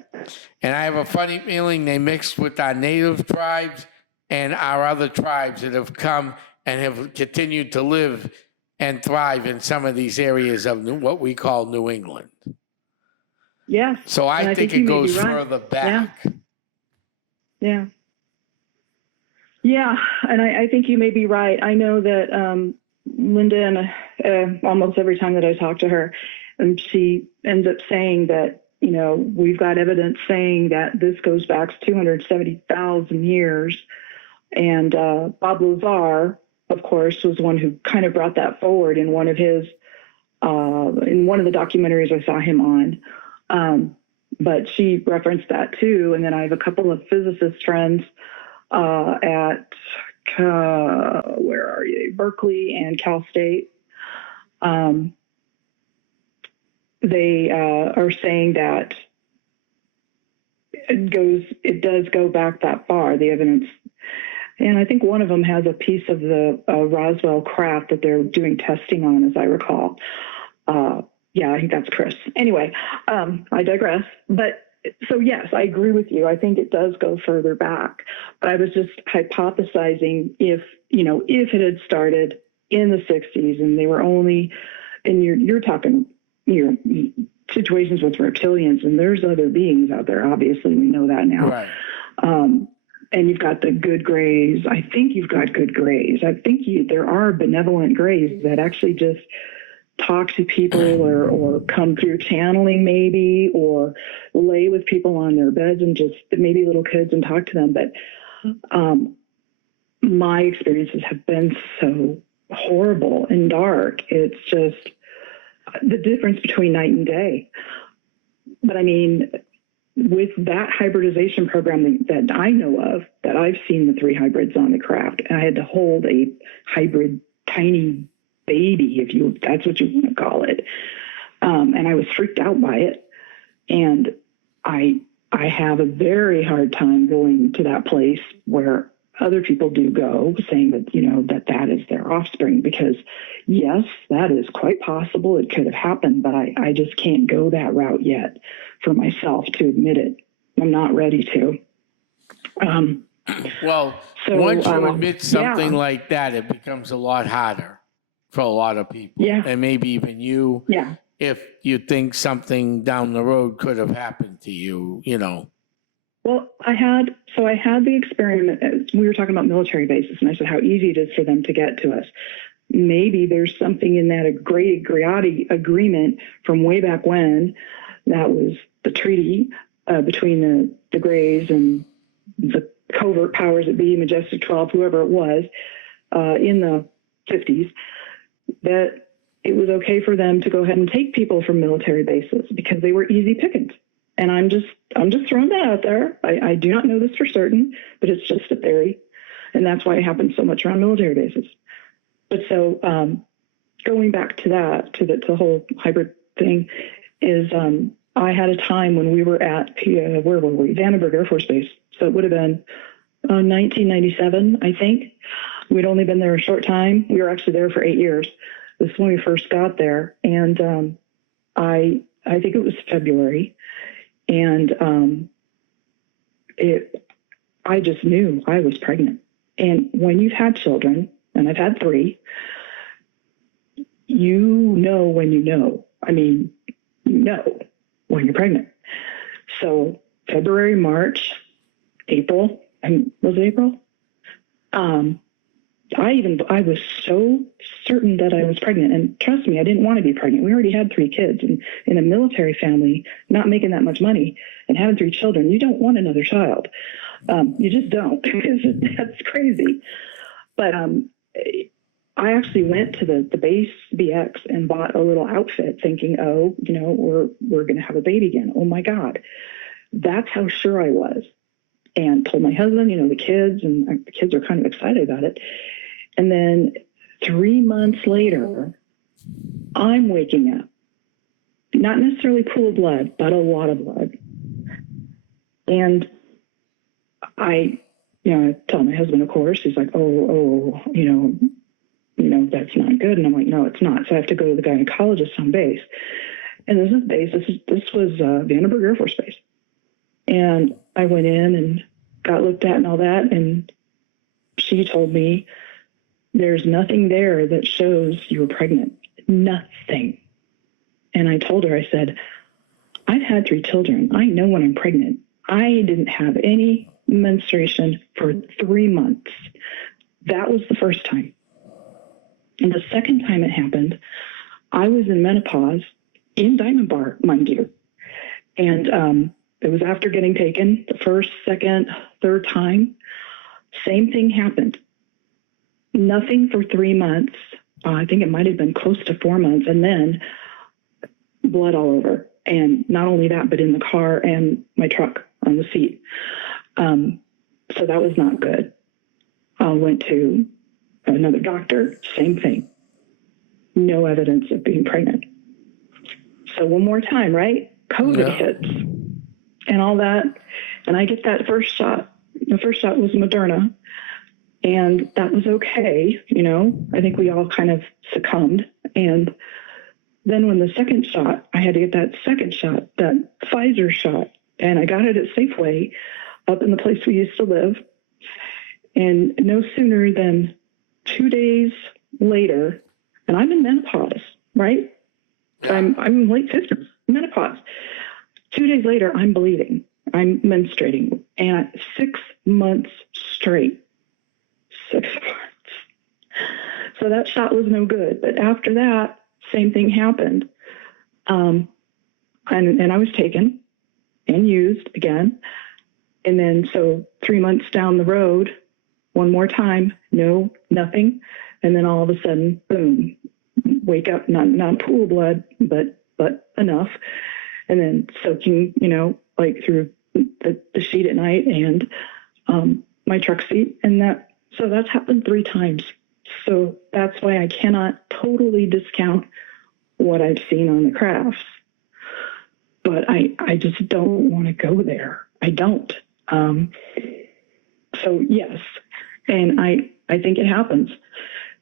And I have a funny feeling they mixed with our native tribes and our other tribes that have come and have continued to live and thrive in some of these areas of what we call New England. Yes. So I think it goes further back. Yeah. Yeah. And I think you may be right. I know that Linda, and almost every time that I talk to her, and she ends up saying that, you know, we've got evidence saying that this goes back 270,000 years. And Bob Lazar, of course, was one who kind of brought that forward in one of his, in one of the documentaries I saw him on. But she referenced that too. And then I have a couple of physicist friends at, where are you? Berkeley and Cal State. They are saying that it does go back that far, the evidence. And I think one of them has a piece of the Roswell craft that they're doing testing on, as I recall. Yeah, I think that's Chris. Anyway, I digress. But so, yes, I agree with you. I think it does go further back. But I was just hypothesizing if it had started in the 60s and they were only, and you're talking, situations with reptilians, and there's other beings out there. Obviously, we know that now. Right. And you've got the good grays. I think you've got good grays. I think there are benevolent grays that actually just talk to people or come through channeling maybe, or lay with people on their beds and just maybe little kids and talk to them. But my experiences have been so horrible and dark. It's just the difference between night and day. But I mean, with that hybridization program that I know of, that I've seen the 3 hybrids on the craft, and I had to hold a hybrid tiny baby, if that's what you want to call it. And I was freaked out by it. And I have a very hard time going to that place where other people do go, saying that, that is their offspring, because yes, that is quite possible. It could have happened, but I just can't go that route yet for myself to admit it. I'm not ready to. Once you admit something like that, it becomes a lot harder for a lot of people. Yeah. And maybe even you, if you think something down the road could have happened to you, Well, I had the experiment. We were talking about military bases, and I said how easy it is for them to get to us. Maybe there's something in that great Griotti agreement from way back when. That was the treaty between the Greys and the covert powers that be, Majestic 12, whoever it was, in the 50s, that it was okay for them to go ahead and take people from military bases because they were easy pickings. And I'm just throwing that out there. I do not know this for certain, but it's just a theory. And that's why it happens so much around military bases. But so going back to that, to the whole hybrid thing, is I had a time when we were at, where were we? Vandenberg Air Force Base. So it would have been 1997, I think. We'd only been there a short time. We were actually there for 8 years. This is when we first got there. And I think it was February. And I just knew I was pregnant. And when you've had children, and I've had 3, you know when you know. I mean, you know when you're pregnant. So February, March, April, and was it April? I was so certain that I was pregnant, and trust me, I didn't want to be pregnant. We already had 3 kids, and in a military family, not making that much money and having 3 children, you don't want another child. You just don't, because that's crazy. But I actually went to the base BX and bought a little outfit thinking, oh, we're going to have a baby again. Oh my God. That's how sure I was. And told my husband, the kids, and the kids are kind of excited about it. And then 3 months later, I'm waking up, not necessarily pool of blood, but a lot of blood. And I tell my husband, of course, he's like, oh, that's not good. And I'm like, no, it's not. So I have to go to the gynecologist on base. And this was Vandenberg Air Force Base. And I went in and got looked at and all that. And she told me, there's nothing there that shows you were pregnant. Nothing. And I told her, I said, I've had 3 children. I know when I'm pregnant. I didn't have any menstruation for 3 months. That was the first time. And the second time it happened, I was in menopause in Diamond Bar, mind you. And it was after getting taken the first, second, third time. Same thing happened. Nothing for 3 months. I think it might have been close to 4 months. And then blood all over. And not only that, but in the car and my truck on the seat. So that was not good. I went to another doctor, same thing. No evidence of being pregnant. So one more time, right? COVID hits and all that. And I get that first shot. The first shot was Mcdermott. And that was okay. I think we all kind of succumbed. And then when the second shot, I had to get that second shot, that Pfizer shot. And I got it at Safeway up in the place we used to live. And no sooner than 2 days later, and I'm in menopause, right? Yeah. I'm in late 50s, menopause. 2 days later, I'm bleeding. I'm menstruating. And 6 months straight. 6 months. So that shot was no good. But after that, same thing happened. And I was taken and used again. And then so 3 months down the road, one more time, no, nothing. And then all of a sudden, boom, wake up, not pool of blood, but enough. And then soaking, like through the sheet at night and my truck seat. And that's happened 3 times. So that's why I cannot totally discount what I've seen on the crafts. But I just don't want to go there. I don't. So yes, and I think it happens.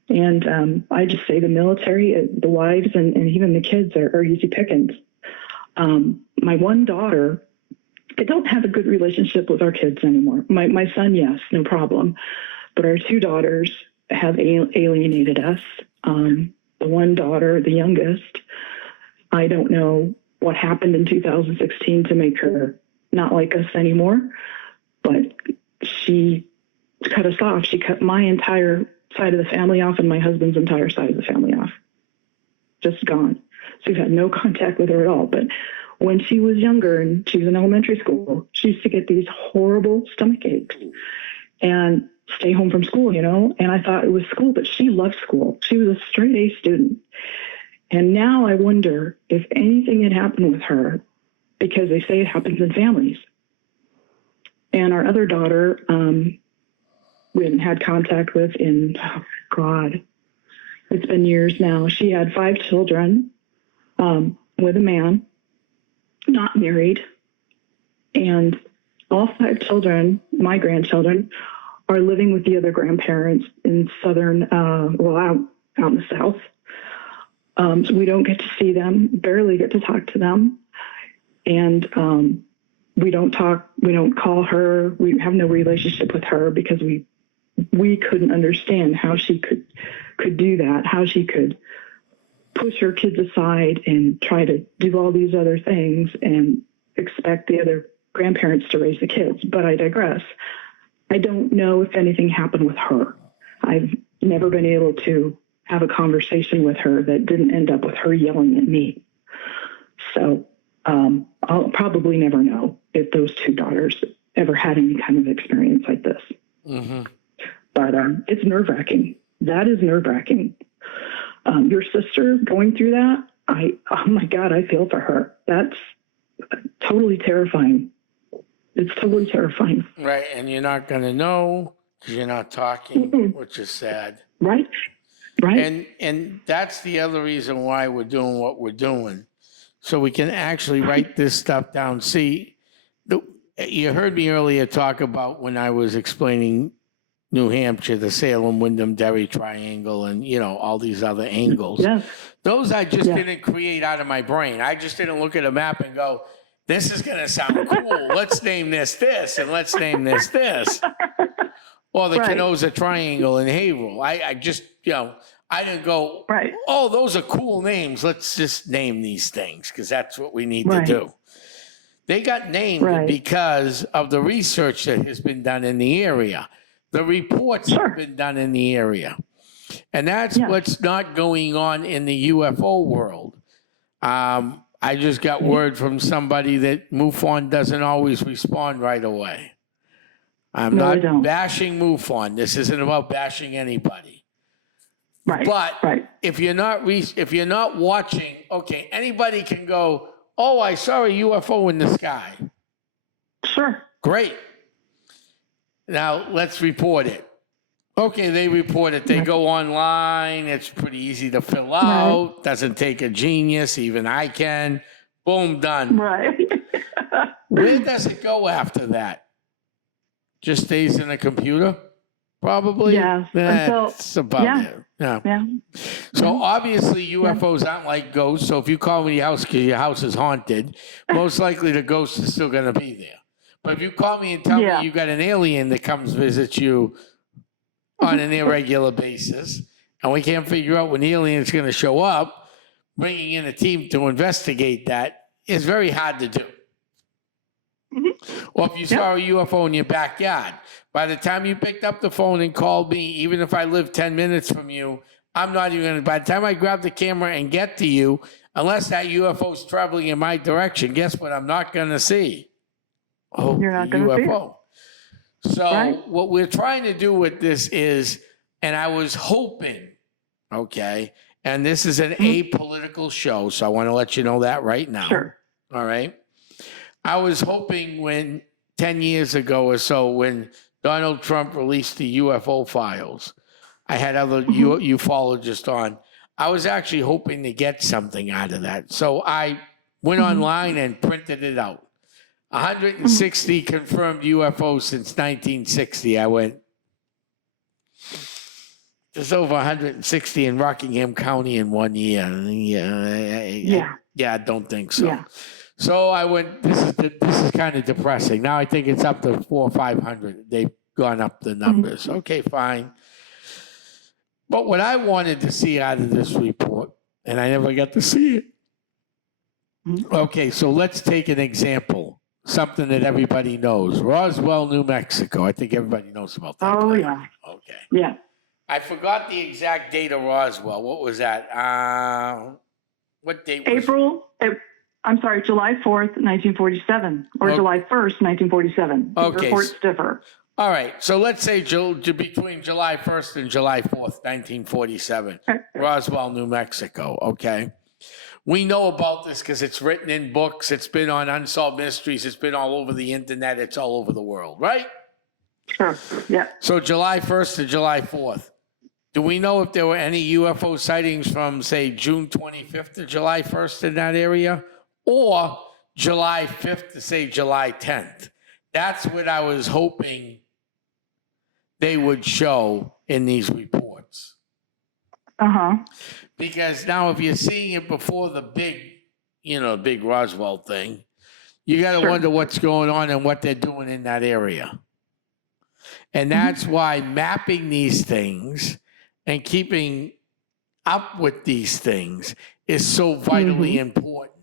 And I just say the military, the wives, and even the kids are easy pickings. My one daughter, I don't have a good relationship with our kids anymore. My son, yes, no problem. But our 2 daughters have alienated us. The one daughter, the youngest, I don't know what happened in 2016 to make her not like us anymore, but she cut us off. She cut my entire side of the family off and my husband's entire side of the family off. Just gone. So we've had no contact with her at all. But when she was younger and she was in elementary school, she used to get these horrible stomach aches and stay home from school, and I thought it was school, but she loved school. She was a straight A student. And now I wonder if anything had happened with her, because they say it happens in families. And our other daughter, we hadn't had contact with in, it's been years now. She had 5 children with a man, not married. And all 5 children, my grandchildren, are living with the other grandparents in southern, out in the south. So we don't get to see them, barely get to talk to them. And we don't call her. We have no relationship with her because we couldn't understand how she could do that, how she could push her kids aside and try to do all these other things. And expect the other grandparents to raise the kids, but I digress. I don't know if anything happened with her. I've never been able to have a conversation with her that didn't end up with her yelling at me. So I'll probably never know if those two daughters ever had any kind of experience like this. Mm-hmm. But it's nerve-wracking. That is nerve-wracking. Your sister going through that, oh my God, I feel for her. That's totally terrifying. It's totally terrifying. Right, and you're not going to know because you're not talking, which is sad. Right, right. And that's the other reason why we're doing what we're doing, so we can actually write this stuff down. See, you heard me earlier talk about when I was explaining New Hampshire, the Salem, Wyndham, Derry Triangle, and, you know, all these other angles. Yes. Those I just didn't create out of my brain. I just didn't look at a map and go, this is going to sound cool. Let's name this, and let's name this. Or the Canosa Triangle in Haverhill. I just, you know, I didn't go, oh, those are cool names. Let's just name these things because that's what we need to do. They got named because of the research that has been done in the area. The reports have been done in the area. And that's what's not going on in the UFO world. I just got word from somebody that MUFON doesn't always respond right away. I'm not bashing MUFON. This isn't about bashing anybody. Right. But if you're not watching, okay, anybody can go, oh, I saw a UFO in the sky. Sure. Great. Now let's report it. Okay, they report it. They go online. It's pretty easy to fill out. Doesn't take a genius. Even I can. Boom, done. Right. Where does it go after that? Just stays in a computer? Probably? Yeah. That's about it. Yeah. So obviously UFOs aren't like ghosts. So if you call me your house because your house is haunted, most likely the ghost is still going to be there. But if you call me and tell me you got an alien that comes visit you on an irregular basis, and we can't figure out when the alien is going to show up, bringing in a team to investigate that is very hard to do. Or if you saw a UFO in your backyard, by the time you picked up the phone and called me, even if I live 10 minutes from you, I'm not even going to, by the time I grab the camera and get to you, unless that UFO is traveling in my direction, guess what I'm not going to see? Oh, you're not going to UFO. So what we're trying to do with this is, and I was hoping, okay, and this is an apolitical show, so I want to let you know that right now. Sure. All right. I was hoping when 10 years ago or so, when Donald Trump released the UFO files, I had other ufologists on. I was actually hoping to get something out of that. So I went online and printed it out. 160 confirmed UFOs since 1960. I went, there's over 160 in Rockingham County in 1 year. I don't think so. Yeah. So I went, this is kind of depressing. Now I think it's up to 400 or 500. They've gone up the numbers. Okay, fine. But what I wanted to see out of this report, and I never got to see it. Okay, so let's take an example. Something that everybody knows. Roswell, New Mexico. I think everybody knows about that. Oh, yeah. Okay. Yeah. I forgot the exact date of Roswell. What was that? What date was July 4th, 1947, or July 1st, 1947. Okay. Reports differ. All right. So let's say between July 1st and July 4th, 1947, Roswell, New Mexico. Okay. We know about this because it's written in books. It's been on Unsolved Mysteries. It's been all over the internet. It's all over the world, right? Sure. Yeah. So July 1st to July 4th. Do we know if there were any UFO sightings from, say, June 25th to July 1st in that area? Or July 5th to, say, July 10th? That's what I was hoping they would show in these reports. Because now if you're seeing it before the big Roswell thing, you got to wonder what's going on and what they're doing in that area. And that's why mapping these things and keeping up with these things is so vitally important.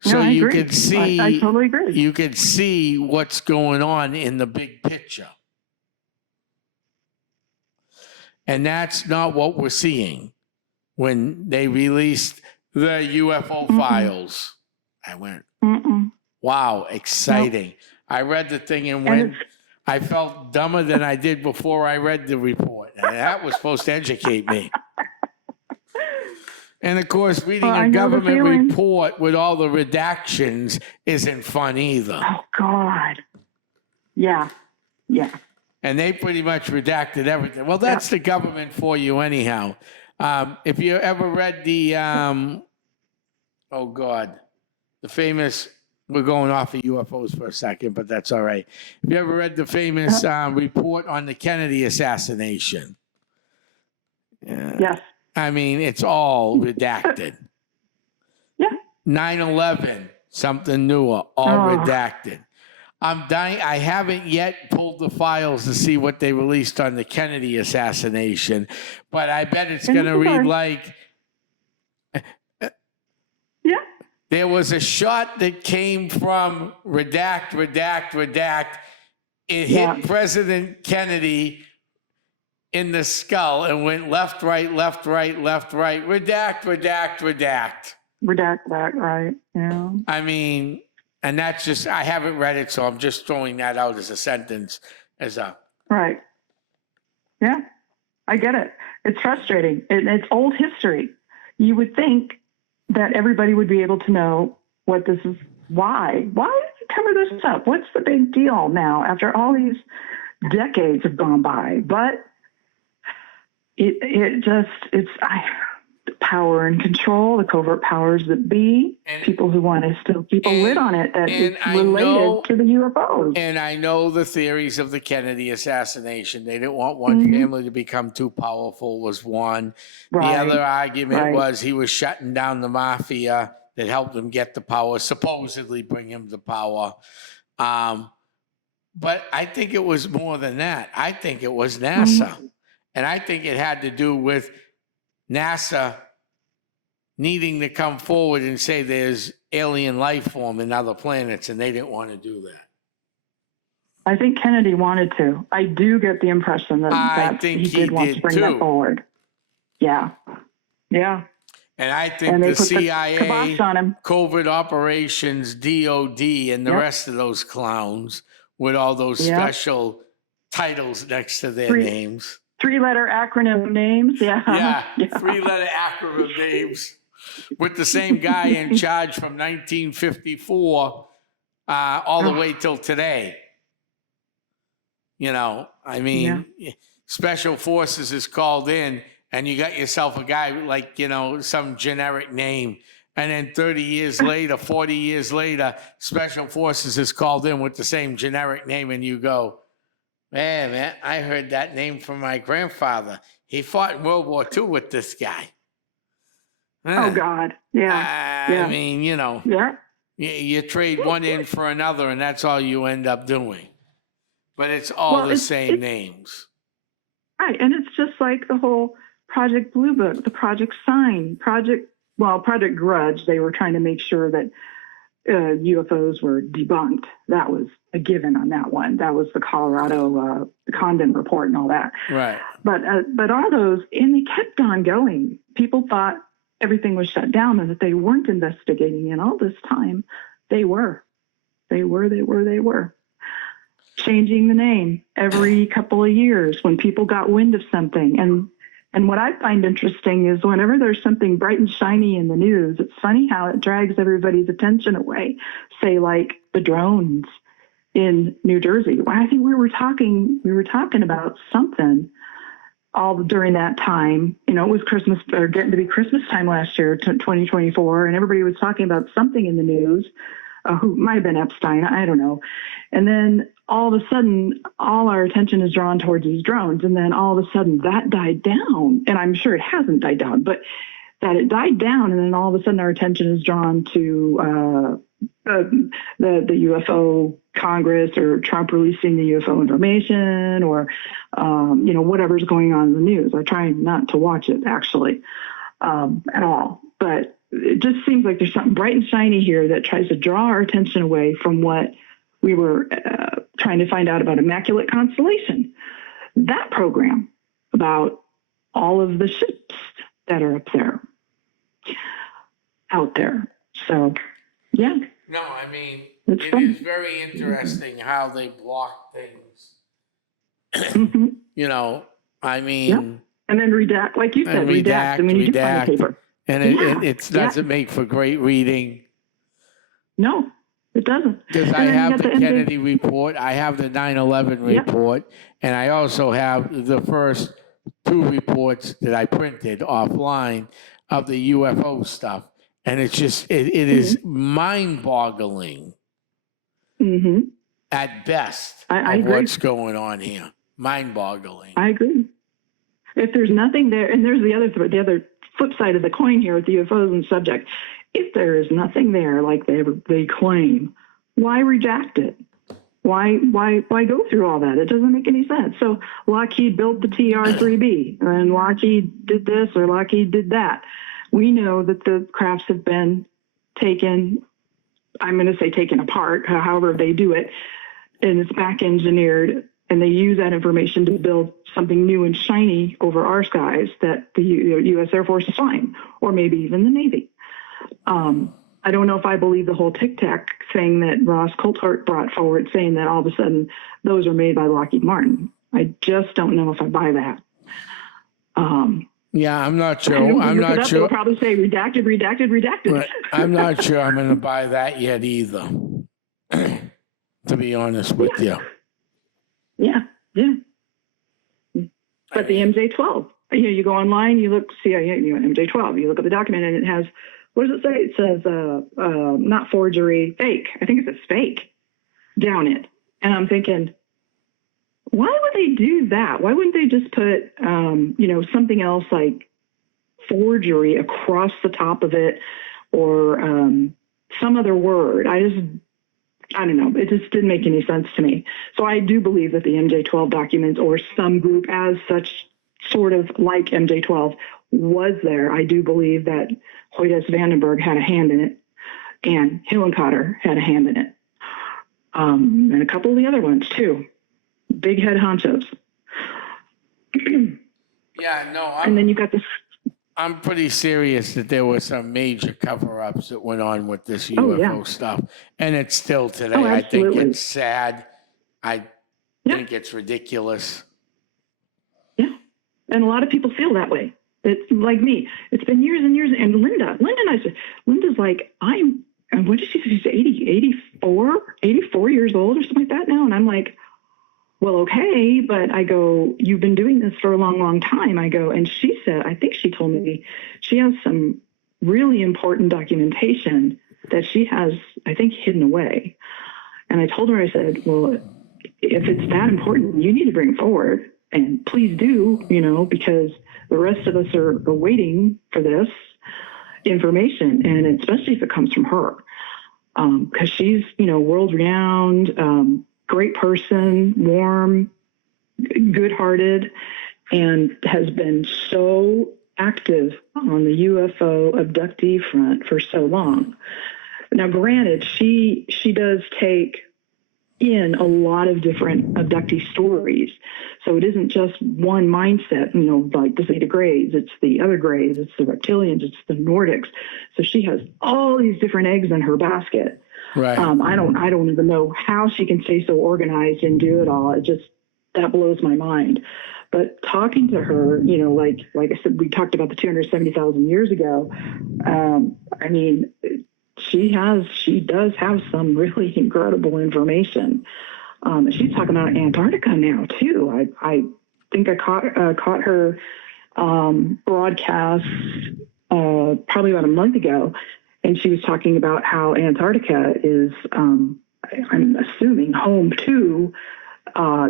So I you agree. could see, I totally agree. you could see what's going on in the big picture. And that's not what we're seeing when they released the UFO files. I went, wow, exciting. Nope. I read the thing and went, I felt dumber than I did before I read the report. And that was supposed to educate me. And of course, reading a government report with all the redactions isn't fun either. Oh, God. Yeah. Yeah. And they pretty much redacted everything. Well, that's the government for you anyhow. If you ever read the, oh God, the famous, we're going off of UFOs for a second, but that's all right. Have you ever read the famous report on the Kennedy assassination? Yes. I mean, it's all redacted. Yeah. 9/11, something newer, all redacted. I'm dying. I haven't yet pulled the files to see what they released on the Kennedy assassination, but I bet it's going to read like, there was a shot that came from redact. It hit President Kennedy in the skull and went left, right, redact. Redact that, right, yeah. I mean, and that's just, I haven't read it, so I'm just throwing that out as a sentence, as a... Right. Yeah, I get it. It's frustrating. It's old history. You would think that everybody would be able to know what this is. Why? Why did you cover this up? What's the big deal now after all these decades have gone by? But power and control, the covert powers that be, and people who want to still keep a lid on it, that it's related to the UFOs. And I know the theories of the Kennedy assassination. They didn't want one family to become too powerful was one. Right. The other argument was he was shutting down the mafia that helped him get the power, supposedly bring him the power. But I think it was more than that. I think it was NASA. And I think it had to do with NASA needing to come forward and say there's alien life form in other planets, and they didn't want to do that. I think Kennedy wanted to. I do get the impression that he did want to bring that forward. Yeah. Yeah. And I think the CIA, covert operations, DOD, and the rest of those clowns with all those special titles next to their names. Three-letter acronym names, yeah. Three-letter acronym names with the same guy in charge from 1954 all the way till today. You know, I mean, Special Forces is called in, and you got yourself a guy like, you know, some generic name. And then 30 years later, 40 years later, Special Forces is called in with the same generic name, and you go, man, I heard that name from my grandfather. He fought in World War II with this guy. Oh, God. Yeah. I mean, you know, you trade one in for another, and that's all you end up doing. But it's all the same names. Right. And it's just like the whole Project Blue Book, the Project Sign, Project Grudge. They were trying to make sure that UFOs were debunked. That was a given on that one. That was the Colorado the Condon report and all that. Right. But all those, and they kept on going. People thought everything was shut down and that they weren't investigating. And all this time, they were. Changing the name every couple of years when people got wind of something. And what I find interesting is whenever there's something bright and shiny in the news, it's funny how it drags everybody's attention away. Say like the drones in New Jersey. Well, I think we were talking about something all during that time. You know, it was Christmas or getting to be Christmas time last year, 2024, and everybody was talking about something in the news. Who might have been Epstein, I don't know. And then all of a sudden, all our attention is drawn towards these drones. And then all of a sudden that died down. And I'm sure it hasn't died down, but that it died down. And then all of a sudden our attention is drawn to the UFO Congress or Trump releasing the UFO information or, you know, whatever's going on in the news. I try not to watch it actually at all. But it just seems like there's something bright and shiny here that tries to draw our attention away from what we were trying to find out about Immaculate Constellation. That program about all of the ships that are up there, out there. So, yeah. No, I mean, It's it fun. is very interesting how they block things. Mm-hmm. You know, I mean, Yep. And then redact, like you said, redact. I mean, you do find the paper. and it doesn't make for great reading. No, it doesn't. Because I have the Kennedy report, I have the 9/11 report, and I also have the first two reports that I printed offline of the UFO stuff. And it's just, it is mind-boggling at best I of agree. what's going on here. Mind-boggling. I agree. If there's nothing there, and there's the other flip side of the coin here with UFOs and subject. If there is nothing there like they claim, why reject it? Why go through all that? It doesn't make any sense. So Lockheed built the TR-3B, and Lockheed did this or Lockheed did that. We know that the crafts have been taken, I'm going to say taken apart, however they do it, and it's back engineered, and they use that information to build something new and shiny over our skies that the U.S. Air Force is flying, or maybe even the Navy. I don't know if I believe the whole Tic Tac thing that Ross Coulthart brought forward, saying that all of a sudden those are made by Lockheed Martin. I just don't know if I buy that. Yeah, I'm not sure. I'm not sure. They'll probably say redacted. Right. I'm not sure I'm going to buy that yet either, to be honest with you. Yeah. But the MJ-12, you go online, you look, see, MJ-12, you look at the document and it has, what does it say? It says, not forgery, fake. I think it says fake down it. And I'm thinking, why would they do that? Why wouldn't they just put, something else like forgery across the top of it, or some other word? I don't know. It just didn't make any sense to me. So I do believe that the MJ-12 documents, or some group as such, sort of like MJ-12, was there. I do believe that Hoyt S. Vandenberg had a hand in it, and Hillenkotter had a hand in it, and a couple of the other ones too. Big head honchos. Yeah, no. And then you got this. I'm pretty serious that there were some major cover-ups that went on with this UFO stuff, and it's still today. I think it's sad. I think it's ridiculous. Yeah, and a lot of people feel that way. It's like me. It's been years and years. And Linda and I said, Linda's like, what did she say? She's 84 years old or something like that now. And I'm like, well, okay. But I go, you've been doing this for a long, long time. I go, and she said, I think she told me she has some really important documentation that she has, I think, hidden away. And I told her, I said, well, if it's that important, you need to bring it forward. And please do, because the rest of us are waiting for this information, and especially if it comes from her, because she's, world-renowned, great person, warm, good-hearted, and has been so active on the UFO abductee front for so long. Now, granted, she does take in a lot of different abductee stories. So it isn't just one mindset, like the Zeta Greys, it's the other Greys, it's the reptilians, it's the Nordics. So she has all these different eggs in her basket. Right. I don't even know how she can stay so organized and do it all. That blows my mind. But talking to her, like I said, we talked about the 270,000 years ago. She does have some really incredible information. She's talking about Antarctica now too. I think I caught her broadcast probably about a month ago, and she was talking about how Antarctica is, I'm assuming, home to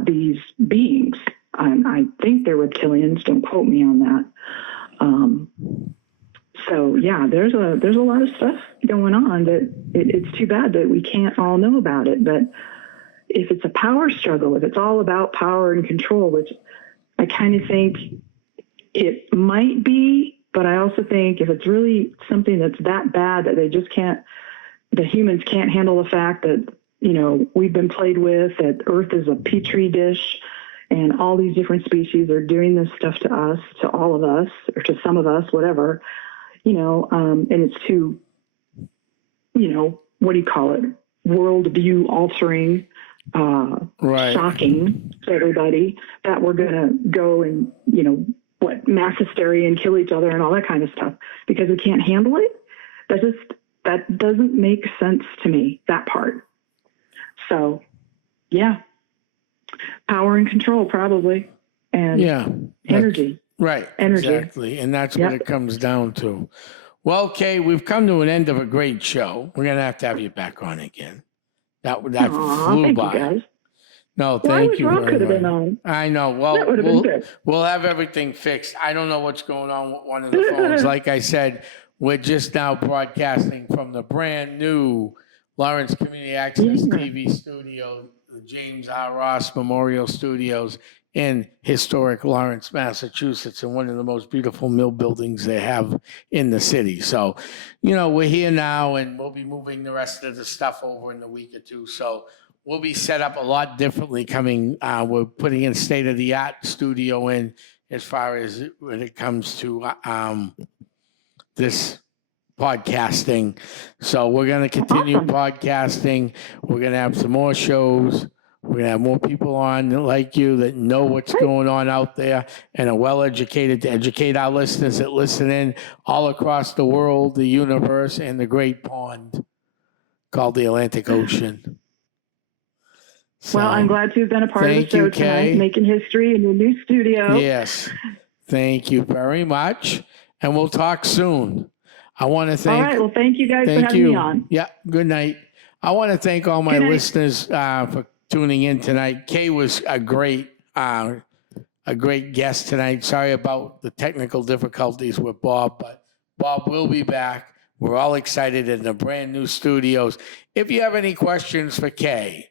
these beings. I think they're reptilians. Don't quote me on that. So yeah, there's a lot of stuff going on that it's too bad that we can't all know about it. But if it's a power struggle, if it's all about power and control, which I kind of think it might be But I also think if it's really something that's that bad that the humans can't handle the fact that, we've been played with, that Earth is a petri dish and all these different species are doing this stuff to us, to all of us, or to some of us, whatever, and it's too, what do you call it? Worldview altering, Right. shocking to everybody, that we're going to go and, mass hysteria and kill each other and all that kind of stuff because we can't handle it. That doesn't make sense to me, that part. So, yeah, power and control probably, and energy. Right. Energy. Exactly. And that's what it comes down to. Well, Kay, we've come to an end of a great show. We're going to have you back on again. That flew thank by. you guys. No, Well, thank you Rob very could have much. been on. I know. Well, That would have been good. we'll have everything fixed. I don't know what's going on with one of the phones. Like I said, we're just now broadcasting from the brand new Lawrence Community Access TV studio, the James R. Ross Memorial Studios in historic Lawrence, Massachusetts, and one of the most beautiful mill buildings they have in the city. So, we're here now, and we'll be moving the rest of the stuff over in a week or two. So we'll be set up a lot differently coming. We're putting in state-of-the-art studio in as far as when it comes to this podcasting. So we're going to continue podcasting. We're going to have some more shows. We're going to have more people on like you that know what's going on out there and are well educated to educate our listeners that listen in all across the world, the universe, and the great pond called the Atlantic Ocean. So, Well, I'm glad to have been a part of the thank show you, tonight, Kay. making history in your new studio. Yes. Thank you very much. And we'll talk soon. I want to thank. All right. Well, thank you guys for Thank having you. me on. Yeah. Good night. I want to thank all my Good night. listeners for tuning in tonight. Kay was a great guest tonight. Sorry about the technical difficulties with Bob, but Bob will be back. We're all excited in the brand new studios. If you have any questions for Kay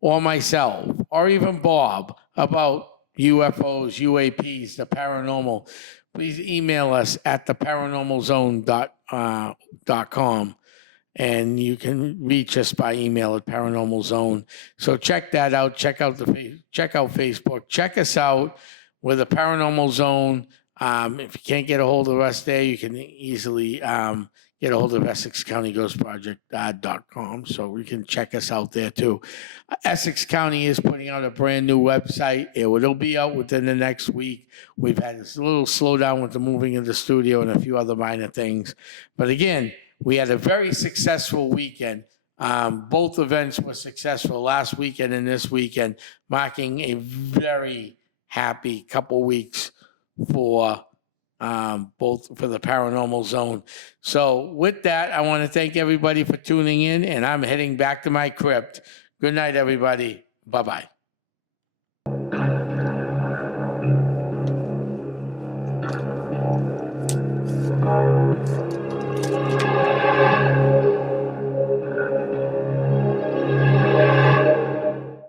or myself or even Bob about UFOs, UAPs, the paranormal, please email us at theparanormalzone.com. And you can reach us by email at Paranormal Zone. So check that out. Check out Facebook. Check us out with the Paranormal Zone. If you can't get a hold of us there, you can easily get a hold of EssexCountyGhostProject.com. So you can check us out there too. Essex County is putting out a brand new website. It'll be out within the next week. We've had a little slowdown with the moving of the studio and a few other minor things. But again, we had a very successful weekend. Both events were successful last weekend and this weekend, marking a very happy couple weeks for both for the Paranormal Zone. So with that, I want to thank everybody for tuning in, and I'm heading back to my crypt. Good night, everybody. Bye-bye.